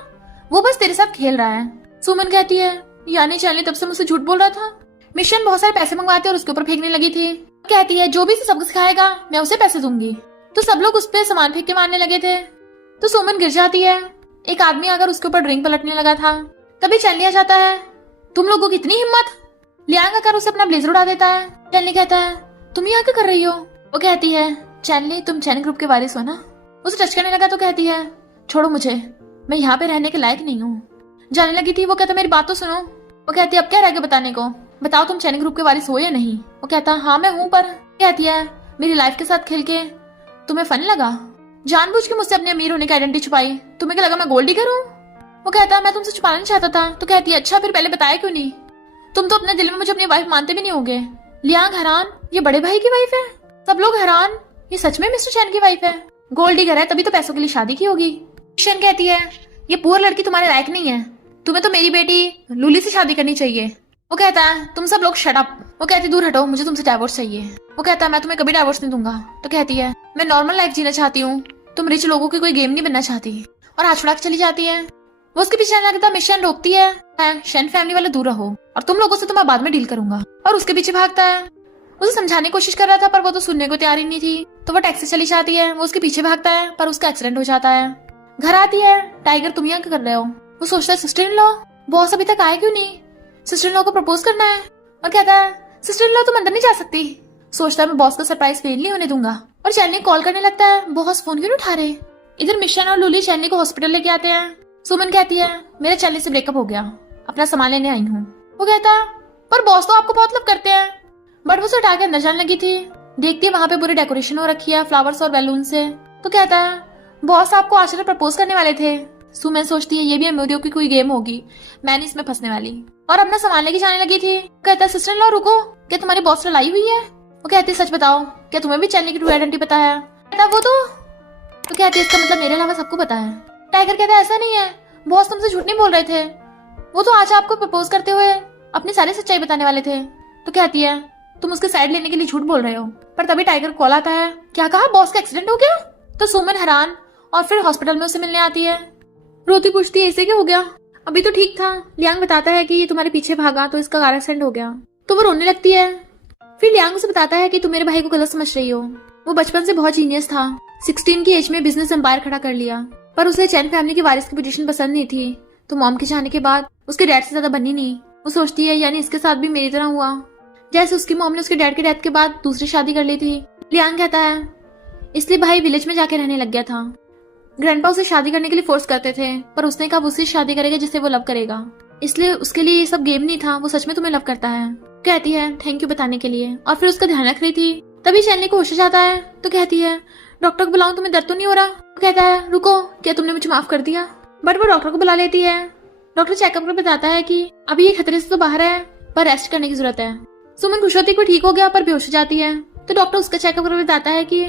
वो बस तेरे साथ खेल रहा है। सुमन कहती है यानी चैनली तब से मुझसे झूठ बोल रहा था। मिशन बहुत सारे पैसे मंगवाते और उसके ऊपर फेंकने लगी थी। कहती है जो भी इसे सबक सिखाएगा मैं उसे पैसे दूंगी। तो सब लोग उस पर सामान फेंक के मारने लगे थे। तो सुमन गिर जाती है। एक आदमी आकर उसके ऊपर ड्रिंक पलटने लगा था। तभी चैनली आ जाता है। तुम लोगों की इतनी हिम्मत! लियांग आकर उसे अपना ब्लेजर उड़ा देता है। चैनली कहता है तुम यहाँ क्या कर रही हो? वो कहती है चैनली तुम चैन ग्रुप के वारिस हो ना? उसे टच करने लगा तो कहती है छोड़ो मुझे, मैं यहाँ पे रहने के लायक नहीं हूँ। जाने लगी थी। वो कहता मेरी बात तो सुनो। वो कहती है अब क्या रह गया बताने को, बताओ तुम चैन ग्रुप के वारिस हो या नहीं? वो कहता हाँ मैं हूँ। पर कहती है मेरी लाइफ के साथ खेल के तुम्हें फन लगा, जानबूझ के मुझसे अपने अमीर होने की आइडेंटिटी छुपाई, तुम्हें क्या लगा मैं गोल्ड डिगर हूँ? वो कहता है मैं तुमसे छुपाना नहीं चाहता था। तो कहती है अच्छा फिर पहले बताया क्यों नहीं? तुम तो अपने दिल में मुझे अपनी वाइफ मानते भी नहीं होगे। लियांग हैरान, ये बड़े भाई की वाइफ है। सब लोग हैरान, ये सच में मिस्टर चैन की वाइफ है? गोल्ड डिगर है तभी तो पैसों के लिए शादी की होगी। मिशन कहती है ये पुअर लड़की तुम्हारे लायक नहीं है, तुम्हें तो मेरी बेटी लूली से शादी करनी चाहिए। वो कहता है तुम सब लोग शट अप। वो कहती दूर हटो, मुझे तुमसे डाइवोर्स चाहिए। वो कहता है मैं तुम्हें कभी डाइवोर्स नहीं दूंगा। तो कहती है मैं नॉर्मल लाइफ जीना चाहती हूँ, तुम रिच लोगों की कोई गेम नहीं बनना चाहती, और हाथ छुड़ा के चली जाती है। वो उसके पीछे लगता मिशन रोकती है शन फैमिली वाले दूर रहो और तुम लोगों से तो मैं बाद में डील करूंगा, और उसके पीछे भागता है। उसे समझाने की कोशिश कर रहा था पर वो तो सुनने को तैयार ही नहीं थी। तो वो टैक्सी चली जाती है। वो उसके पीछे भागता है पर उसका एक्सीडेंट हो जाता है। घर आती है। टाइगर तुम यहाँ क्या कर रहे हो? वो सोचता है सिस्टर इन लॉ, बॉस अभी तक आए क्यों नहीं, सिस्टर इन लॉ को प्रपोज करना है। और कहता है सिस्टर इन लॉ तुम अंदर नहीं जा सकती। सोचता है मैं बॉस का सरप्राइज फेल नहीं होने दूंगा। और चैनली कॉल करने लगता है, बॉस फोन क्यों नहीं उठा रहे? इधर मिशन और लूली चैनली को हॉस्पिटल लेके आते हैं। सुमन कहती है मेरे चैनली से ब्रेकअप हो गया, अपना सामान लेने आई हूँ। वो कहता पर बॉस तो आपको बहुत लव करते हैं। बट वो उसे उठा के अंदर जाने लगी थी। देखती है वहां पे पूरी डेकोरेशन हो रखी है फ्लावर्स और बैलून से। तो कहता है बॉस आपको आश्चर्य प्रपोज करने वाले थे। सुमन सोचती है ये भी अमेरियो की कोई गेम होगी, मैं नहीं इसमें फंसने वाली, और अपना सामान लेके जाने लगी थी। कहता है सिस्टर इन लॉ रुको, क्या तुम्हारी बॉस से लड़ाई हुई है? वो कहती है सच बताओ, क्या तुम्हें भी चैनल की ट्रू आइडेंटिटी पता है? कहता वो तो कहती है इसका मतलब मेरे अलावा सबको पता है। टाइगर कहता है ऐसा नहीं है, बॉस तुमसे झूठ नहीं बोल रहे थे, वो तो आज आपको प्रपोज करते हुए अपनी सारी सच्चाई बताने वाले थे। तो कहती है तुम उसके साइड लेने के लिए झूठ बोल रहे हो। पर तभी टाइगर कॉल आता है, क्या कहा बॉस का एक्सीडेंट हो गया? तो सुमन हैरान और फिर हॉस्पिटल में उसे मिलने आती है। रोती पूछती है ऐसे क्या हो गया, अभी तो ठीक था। लियांग बताता है कि ये तुम्हारे पीछे भागा तो इसका कार एक्सीडेंट हो गया। तो वो रोने लगती है। फिर लियांग उसे बताता है कि तुम मेरे भाई को गलत समझ रही हो, वो बचपन से बहुत जीनियस था, 16 की एज में बिजनेस एम्पायर खड़ा कर लिया, पर उसे चैन फैमिली की वारिस की पोजीशन पसंद नहीं थी, तो मॉम के जाने के बाद उसके डैड से ज्यादा बनी नहीं। वो सोचती है यानी इसके साथ भी मेरी तरह हुआ, जैसे उसकी मॉम ने उसके डैड के डेथ के बाद दूसरी शादी कर ली थी। लियांग कहता है इसलिए भाई विलेज में जाके रहने लग गया था। ग्रैंडपा उसे शादी करने के लिए फोर्स करते थे, पर उसने कहा उससे शादी करेगा जिसे वो लव करेगा, इसलिए उसके लिए ये सब गेम नहीं था, वो सच में तुम्हें लव करता है। कहती है थैंक यू बताने के लिए, और फिर उसका ध्यान रख रही थी। तभी चैनली को होश जाता है। तो कहती है डॉक्टर को बुलाऊं, तुम्हें दर्द तो नहीं हो रहा? कहता है रुको, क्या तुमने मुझे माफ कर दिया? बट वो डॉक्टर को बुला लेती है। डॉक्टर चेकअप कर बताता है कि अभी ये खतरे से तो बाहर है, पर रेस्ट करने की जरूरत है। सुमन खुश होती है ठीक हो गया, पर बेहोश हो जाती है। तो डॉक्टर उसका चेकअप कर बताता है कि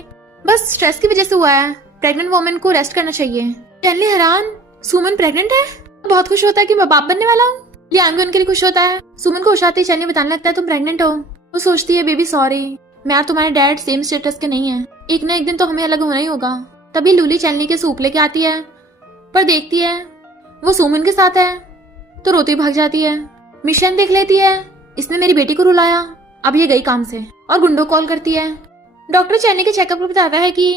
बस स्ट्रेस की वजह से हुआ है, प्रेग्नेंट वुमेन को रेस्ट करना चाहिए। चैनली हैरान, सुमन प्रेग्नेंट है? बहुत खुश होता है कि मैं बाप बनने वाला हूँ। लियांग उनके लिए खुश होता है। सुमन को होश आती है, चैनली बताने लगता है तुम प्रेग्नेंट हो। वो सोचती है बेबी सॉरी, मैं और तुम्हारे डैड सेम स्टेटस के नहीं है, एक ना एक दिन तो हमें अलग होना ही होगा। तभी लूली चैनली के सूप लेके आती है, पर देखती है वो सुमन के साथ है तो रोती भाग जाती है। मिशन देख लेती है, इसने मेरी बेटी को रुलाया, अब ये गई काम से, और गुंडो कॉल करती है। डॉक्टर चैनली के चेकअप को बताता है कि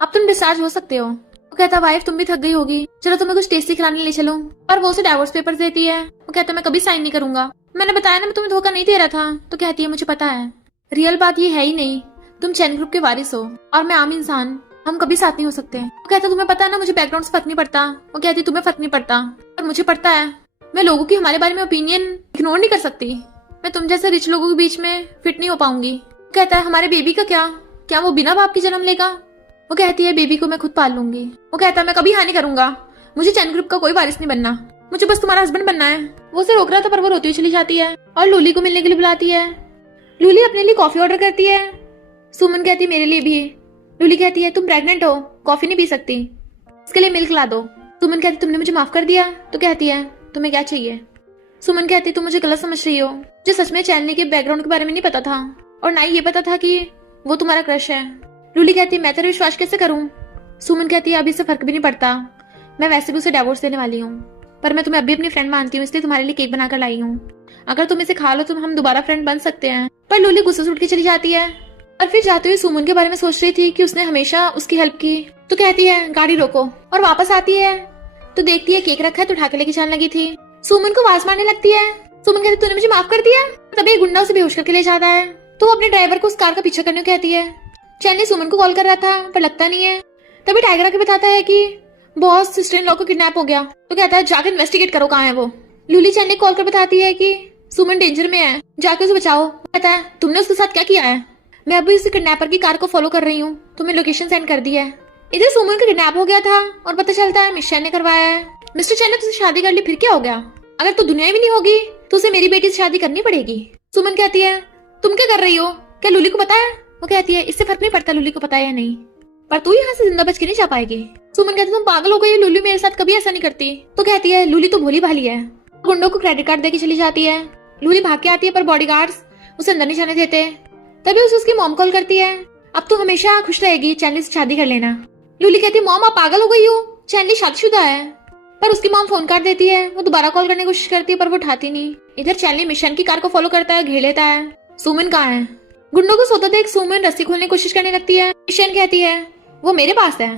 अब तुम डिस्चार्ज हो सकते हो। वो कहता वाइफ तुम भी थक गई होगी, चलो तुम्हें कुछ टेस्टी खिलाने ले चलो, और वो उसे डाइवोर्स पेपर देती है। वो कहता मैं कभी साइन नहीं करूंगा, मैंने बताया ना मैं तुम्हें धोखा नहीं दे रहा था। तो कहती है मुझे पता है, रियल बात ये है ही नहीं, तुम चैन ग्रुप के वारिस हो और मैं आम इंसान, हम कभी साथ नहीं हो सकते। वो कहता तुम्हें पता है ना मुझे बैकग्राउंड से फर्क नहीं पड़ता। वो कहती तुम्हें फर्क नहीं पड़ता, पर मुझे पड़ता है, मैं लोगों की हमारे बारे में ओपिनियन इग्नोर नहीं कर सकती, मैं तुम जैसे रिच लोगों के बीच में फिट नहीं हो पाऊंगी। वो कहता है हमारे बेबी का क्या वो बिना बाप की जन्म लेगा? वो कहती है बेबी को मैं खुद पाल लूंगी। वो कहता है मैं कभी हानि करूंगा, मुझे चैन ग्रुप का कोई वारिस नहीं बनना, मुझे बस तुम्हारा हस्बैंड बनना है। वो उसे रोक रहा था पर वो रोती हुई चली जाती है और लूली को मिलने के लिए बुलाती है। लूली अपने लिए कॉफी ऑर्डर करती है। सुमन कहती है मेरे लिए भी। लूली कहती है तुम प्रेग्नेंट हो, कॉफी नहीं पी सकती, इसके लिए मिल्क ला दो। सुमन कहती तुमने मुझे माफ कर दिया? तो कहती है तुम्हें क्या चाहिए? सुमन कहती तुम मुझे गलत समझ रही हो, मुझे सच में चैनली के बैकग्राउंड के बारे में नहीं पता था, और ना ही ये पता था कि वो तुम्हारा क्रश है। लूली कहती है मैं तेरा विश्वास कैसे करूं? सुमन कहती है अभी से फर्क भी नहीं पड़ता, मैं वैसे भी उसे डिवोर्स देने वाली हूँ, पर मैं तुम्हें अभी अपनी फ्रेंड मानती हूँ, इसलिए तुम्हारे लिए केक बनाकर लाई हूँ, अगर तुम इसे खा लो तो हम दोबारा फ्रेंड बन सकते हैं। पर लूली गुस्से से उठ के चली जाती है, और फिर जाते हुए सुमन के बारे में सोच रही थी कि उसने हमेशा उसकी हेल्प की। तो कहती है गाड़ी रोको, और वापस आती है तो देखती है केक रखा है तो उठा के लेके जाने लगी थी। सुमन को आवाज मारने लगती है। सुमन कहती तूने मुझे माफ कर दिया? तभी गुंडा उसे बेहोश करके ले जाता है, तो वो अपने ड्राइवर को उस कार का पीछा करने को कहती है। चैनली सुमन को कॉल कर रहा था पर लगता नहीं है। तभी टाइगर आके बताता है कि बॉस सिस्टर इन लॉ को किडनैप हो गया। तो कहता है जाकर इन्वेस्टिगेट करो कहाँ है वो। लूली चैनली कॉल कर बताती है कि सुमन डेंजर में है, जाके उसे बचाओ। कहता है तुमने उसके साथ क्या किया है? मैं अभी उस किडनैपर की कार को फॉलो कर रही हूँ, तुम्हें लोकेशन सेंड कर दी है। इधर सुमन का किडनैप हो गया था और पता चलता है मिस चैन ने करवाया है। मिस्टर चैन ने तुझसे शादी कर ली, फिर क्या हो गया? अगर तू दुनिया में नहीं होगी तो उसे मेरी बेटी से शादी करनी पड़ेगी। सुमन कहती है तुम क्या कर रही हो, क्या लूली को पता है? वो कहती है इससे फर्क नहीं पड़ता लूली को पता है या नहीं, पर तू यहाँ से जिंदा बच के नहीं जा पाएगी। सुमन कहती है तुम पागल हो गई, लूली मेरे साथ कभी ऐसा नहीं करती। तो कहती है लूली तो भोली भाली है। गुंडों को क्रेडिट कार्ड देके चली जाती है। लूली भाग के आती है पर बॉडीगार्ड्स उसे अंदर नहीं जाने देते। तभी उसे उसकी मॉम कॉल करती है, अब तू हमेशा खुश रहेगी, चैनली से शादी कर लेना। लूली कहती है मॉम आप पागल हो गई हो, चैनली शादीशुदा है। पर उसकी मॉम फोन काट देती है। वो दोबारा कॉल करने की कोशिश करती है पर वो उठाती नहीं। इधर चैनली मिशन की कार को फॉलो करता है, घेर लेता है। सुमन कहाँ है? गुंडों को सोता देख सुमन रस्सी खोलने की कोशिश करने लगती है। मिशन कहती है वो मेरे पास है,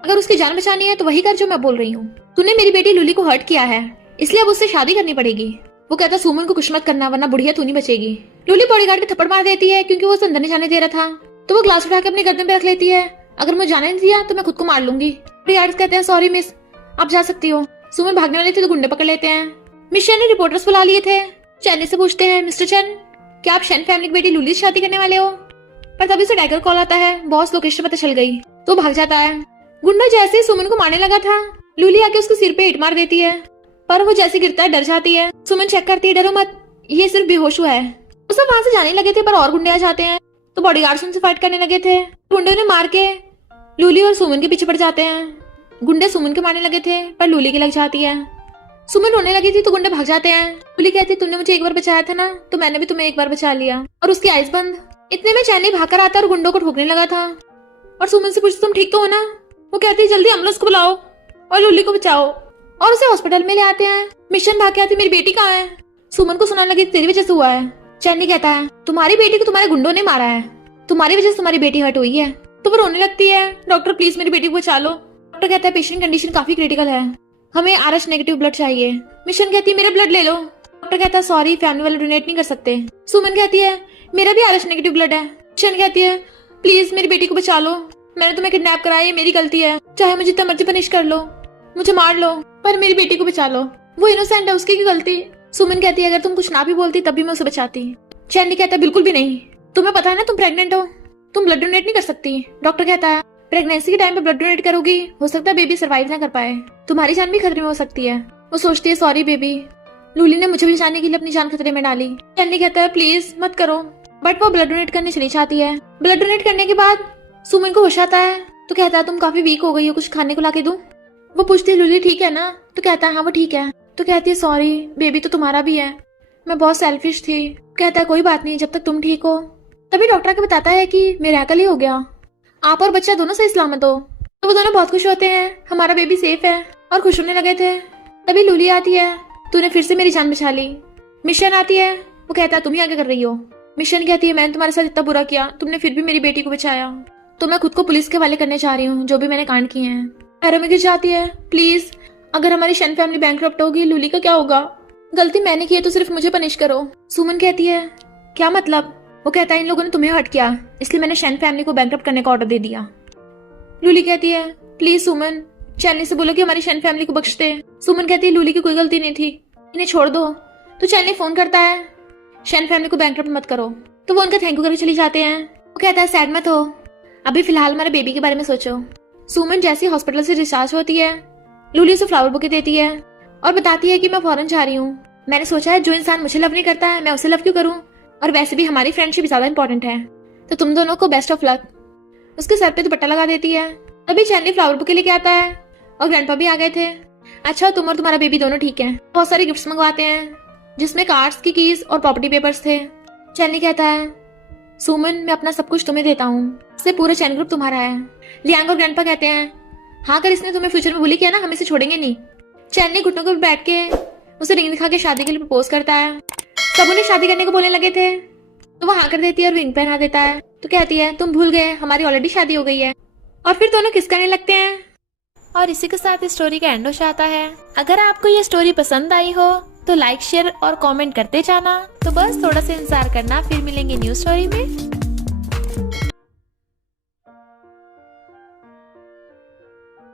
अगर उसकी जान बचानी है तो वही कर जो मैं बोल रही हूँ। तूने मेरी बेटी लूली को हर्ट किया है, इसलिए अब उससे शादी करनी पड़ेगी। वो कहता सुमन को कुछ मत करना वरना बुढ़िया तू नहीं बचेगी। लूली बॉडीगार्ड के थप्पड़ मार देती है क्योंकि वो उसे अंदर नहीं जाने दे रहा था। तो वो ग्लास उठा के अपने गर्दन पे रख लेती है, अगर मुझे जाने नहीं दिया तो मैं खुद को मार लूंगी। बॉडीगार्ड्स कहते हैं सॉरी मिस, आप जा सकती हो। सुमन भागने वाली थी तो गुंडे पकड़ लेते हैं। मिशन ने रिपोर्टर्स बुला लिए थे चैनी से पूछते हैं, मिस्टर चैन, क्या आप शैन फैमिली की बेटी लूली से शादी करने वाले हो? पर तभी उसे टाइगर कॉल आता है, बॉस लोकेशन पता चल गई, तो भाग जाता है। गुंडा जैसे ही सुमन को मारने लगा था, लूली आके उसके सिर पे हिट मार देती है, पर वो जैसे गिरता है डर जाती है। सुमन चेक करती है, डरो मत, ये सिर्फ बेहोश हुआ है। वो सब वहां से जाने लगे थे, पर और गुंडे आ जाते हैं, तो बॉडीगार्ड्स उनसे फाइट करने लगे थे। गुंडे ने मार के लूली और सुमन के पीछे पड़ जाते हैं। गुंडे सुमन के मारने लगे थे, पर लूली की लग जाती है। सुमन रोने लगी थी तो गुंडे भाग जाते हैं। लूली कहती है, तुमने मुझे एक बार बचाया था ना, तो मैंने भी तुम्हें एक बार बचा लिया। और उसकी आइज बंद। इतने में चैनी भागकर आता और गुंडों को ठोकने लगा था, और सुमन से पूछती, तुम ठीक तो हो ना? वो कहती है, जल्दी एम्बुलेंस को बुलाओ और लूली को बचाओ, और उसे हॉस्पिटल में ले आते हैं। मिशन भाग के आती, मेरी बेटी कहाँ है? सुमन को सुनाने लगी, तेरी वजह से हुआ है। चैनी कहता है, तुम्हारी बेटी को तुम्हारे गुंडों ने मारा है, तुम्हारी वजह से तुम्हारी बेटी हर्ट हुई है। तो वो रोने लगती है, डॉक्टर प्लीज मेरी बेटी को बचा लो। डॉक्टर कहता है, पेशेंट कंडीशन काफी क्रिटिकल है, हमें RH नेगेटिव ब्लड चाहिए। मिशन कहती है, मेरा ब्लड ले लो। डॉक्टर कहता है, सॉरी फैमिली वाले डोनेट नहीं कर सकते। सुमन कहती है, मेरा भी RH नेगेटिव ब्लड है। मिशन कहती है, प्लीज मेरी बेटी को बचा लो, मैंने तुम्हें किडनैप कराया, ये मेरी गलती है, चाहे मुझे जितना मर्जी पनिश कर लो, मुझे मार लो, पर मेरी बेटी को बचा लो, वो इनोसेंट है, उसकी की गलती। सुमन कहती है, अगर तुम कुछ ना भी बोलती तब भी मैं उसे बचाती। चैनी कहता है, बिल्कुल भी नहीं, तुम्हें पता है ना तुम प्रेग्नेंट हो, तुम ब्लड डोनेट नहीं कर सकती। डॉक्टर कहता है, प्रेगनेंसी के टाइम पे ब्लड डोनेट करोगी, हो सकता है बेबी सर्वाइव ना कर पाए, तुम्हारी जान भी खतरे में हो सकती है। वो सोचती है, सॉरी बेबी, लूली ने मुझे बचाने के लिए अपनी जान खतरे में डाली। चैनी कहता है, प्लीज मत करो, बट वो ब्लड डोनेट करने चली जाती है। ब्लड डोनेट करने के बाद सुमन को होश आता है, तो कहता है, तुम काफी वीक हो गई हो, कुछ खाने को लाके दूं? वो पूछती है, लूली ठीक है ना? तो कहता है, हाँ वो ठीक है। तो कहती है, सॉरी बेबी तो तुम्हारा भी है, मैं बहुत सेल्फिश थी। कहता है, कोई बात नहीं, जब तक तुम ठीक हो। तभी डॉक्टर को बताता है कि मिरेकल ही हो गया, आप और बच्चा दोनों सही सलामत हो। तो वो दोनों बहुत खुश होते हैं, हमारा बेबी सेफ है, और खुश होने लगे थे। तभी लूली आती है, तूने फिर से मेरी जान बचा ली। मिशन आती है, वो कहता है, तुम ही आगे कर रही हो। मिशन कहती है, मैंने तुम्हारे साथ इतना बुरा किया, तुमने फिर भी मेरी बेटी को बचाया, तो मैं खुद को पुलिस के हवाले करने जा रही हूँ, जो भी मैंने कांड किए हैं। पैरों में गिर जाती है, प्लीज अगर हमारी शन फैमिली बैंकरप्ट होगी, लूली का क्या होगा? गलती मैंने की है तो सिर्फ मुझे पनिश करो। सुमन कहती है, क्या मतलब? वो कहता है, इन लोगों ने तुम्हें हर्ट किया, इसलिए मैंने शैन फैमिली को बैंकरप्ट करने का ऑर्डर दे दिया। लूली कहती है, प्लीज सुमन, चैनी से बोलो कि हमारी शैन फैमिली को बख्श दे। सुमन कहती है, लूली की कोई गलती नहीं थी, इन्हें छोड़ दो। तो चैनी फोन करता है, शैन फैमिली को बैंकरप्ट मत करो। तो वो उनका थैंक यू करके चली जाते हैं। वो कहता है, सैड मत हो, अभी फिलहाल हमारे बेबी के बारे में सोचो। सुमन जैसे हॉस्पिटल से डिस्चार्ज होती है, लूली उसे फ्लावर बुके देती है और बताती है कि मैं फॉरेन जा रही हूँ। मैंने सोचा है जो इंसान मुझे लव नहीं करता है, मैं उसे लव क्यों करूँ, और वैसे भी हमारी फ्रेंडशिप ज्यादा इंपॉर्टेंट है, तो तुम दोनों को बेस्ट ऑफ लक। उसके सर पे दुपट्टा लगा देती है। तभी चैनी फ्लावर बुके लेके आता है, और ग्रैंडपा भी आ गए थे। अच्छा, तुम और तुम्हारा बेबी दोनों ठीक है। बहुत सारे गिफ्ट्स मंगवाते हैं, जिसमें कार्ड्स की कीज और प्रॉपर्टी पेपर्स थे। चैनी कहता है, सुमन मैं अपना सब कुछ तुम्हें देता हूँ, इससे पूरा चैन ग्रुप तुम्हारा है। लियांग और ग्रैंडपा कहते हैं, हाँ अगर इसने तुम्हें फ्यूचर में बुली किया ना, हम इसे छोड़ेंगे नहीं। चैनी घुटनों पर बैठ के उसे रिंग दिखा के शादी के लिए प्रपोज करता है। सब उन्हें शादी करने को बोलने लगे थे, तो वो हाँ कर देती है और रिंग पहना देता है। तो कहती है, तुम भूल गए हमारी ऑलरेडी शादी हो गई है। और फिर दोनों किस करने लगते हैं। और इसी के साथ इस स्टोरी का एंड हो जाता है। अगर आपको ये स्टोरी पसंद आई हो तो लाइक शेयर और कमेंट करते जाना। तो बस थोड़ा सा इंतजार करना, फिर मिलेंगे न्यू स्टोरी में।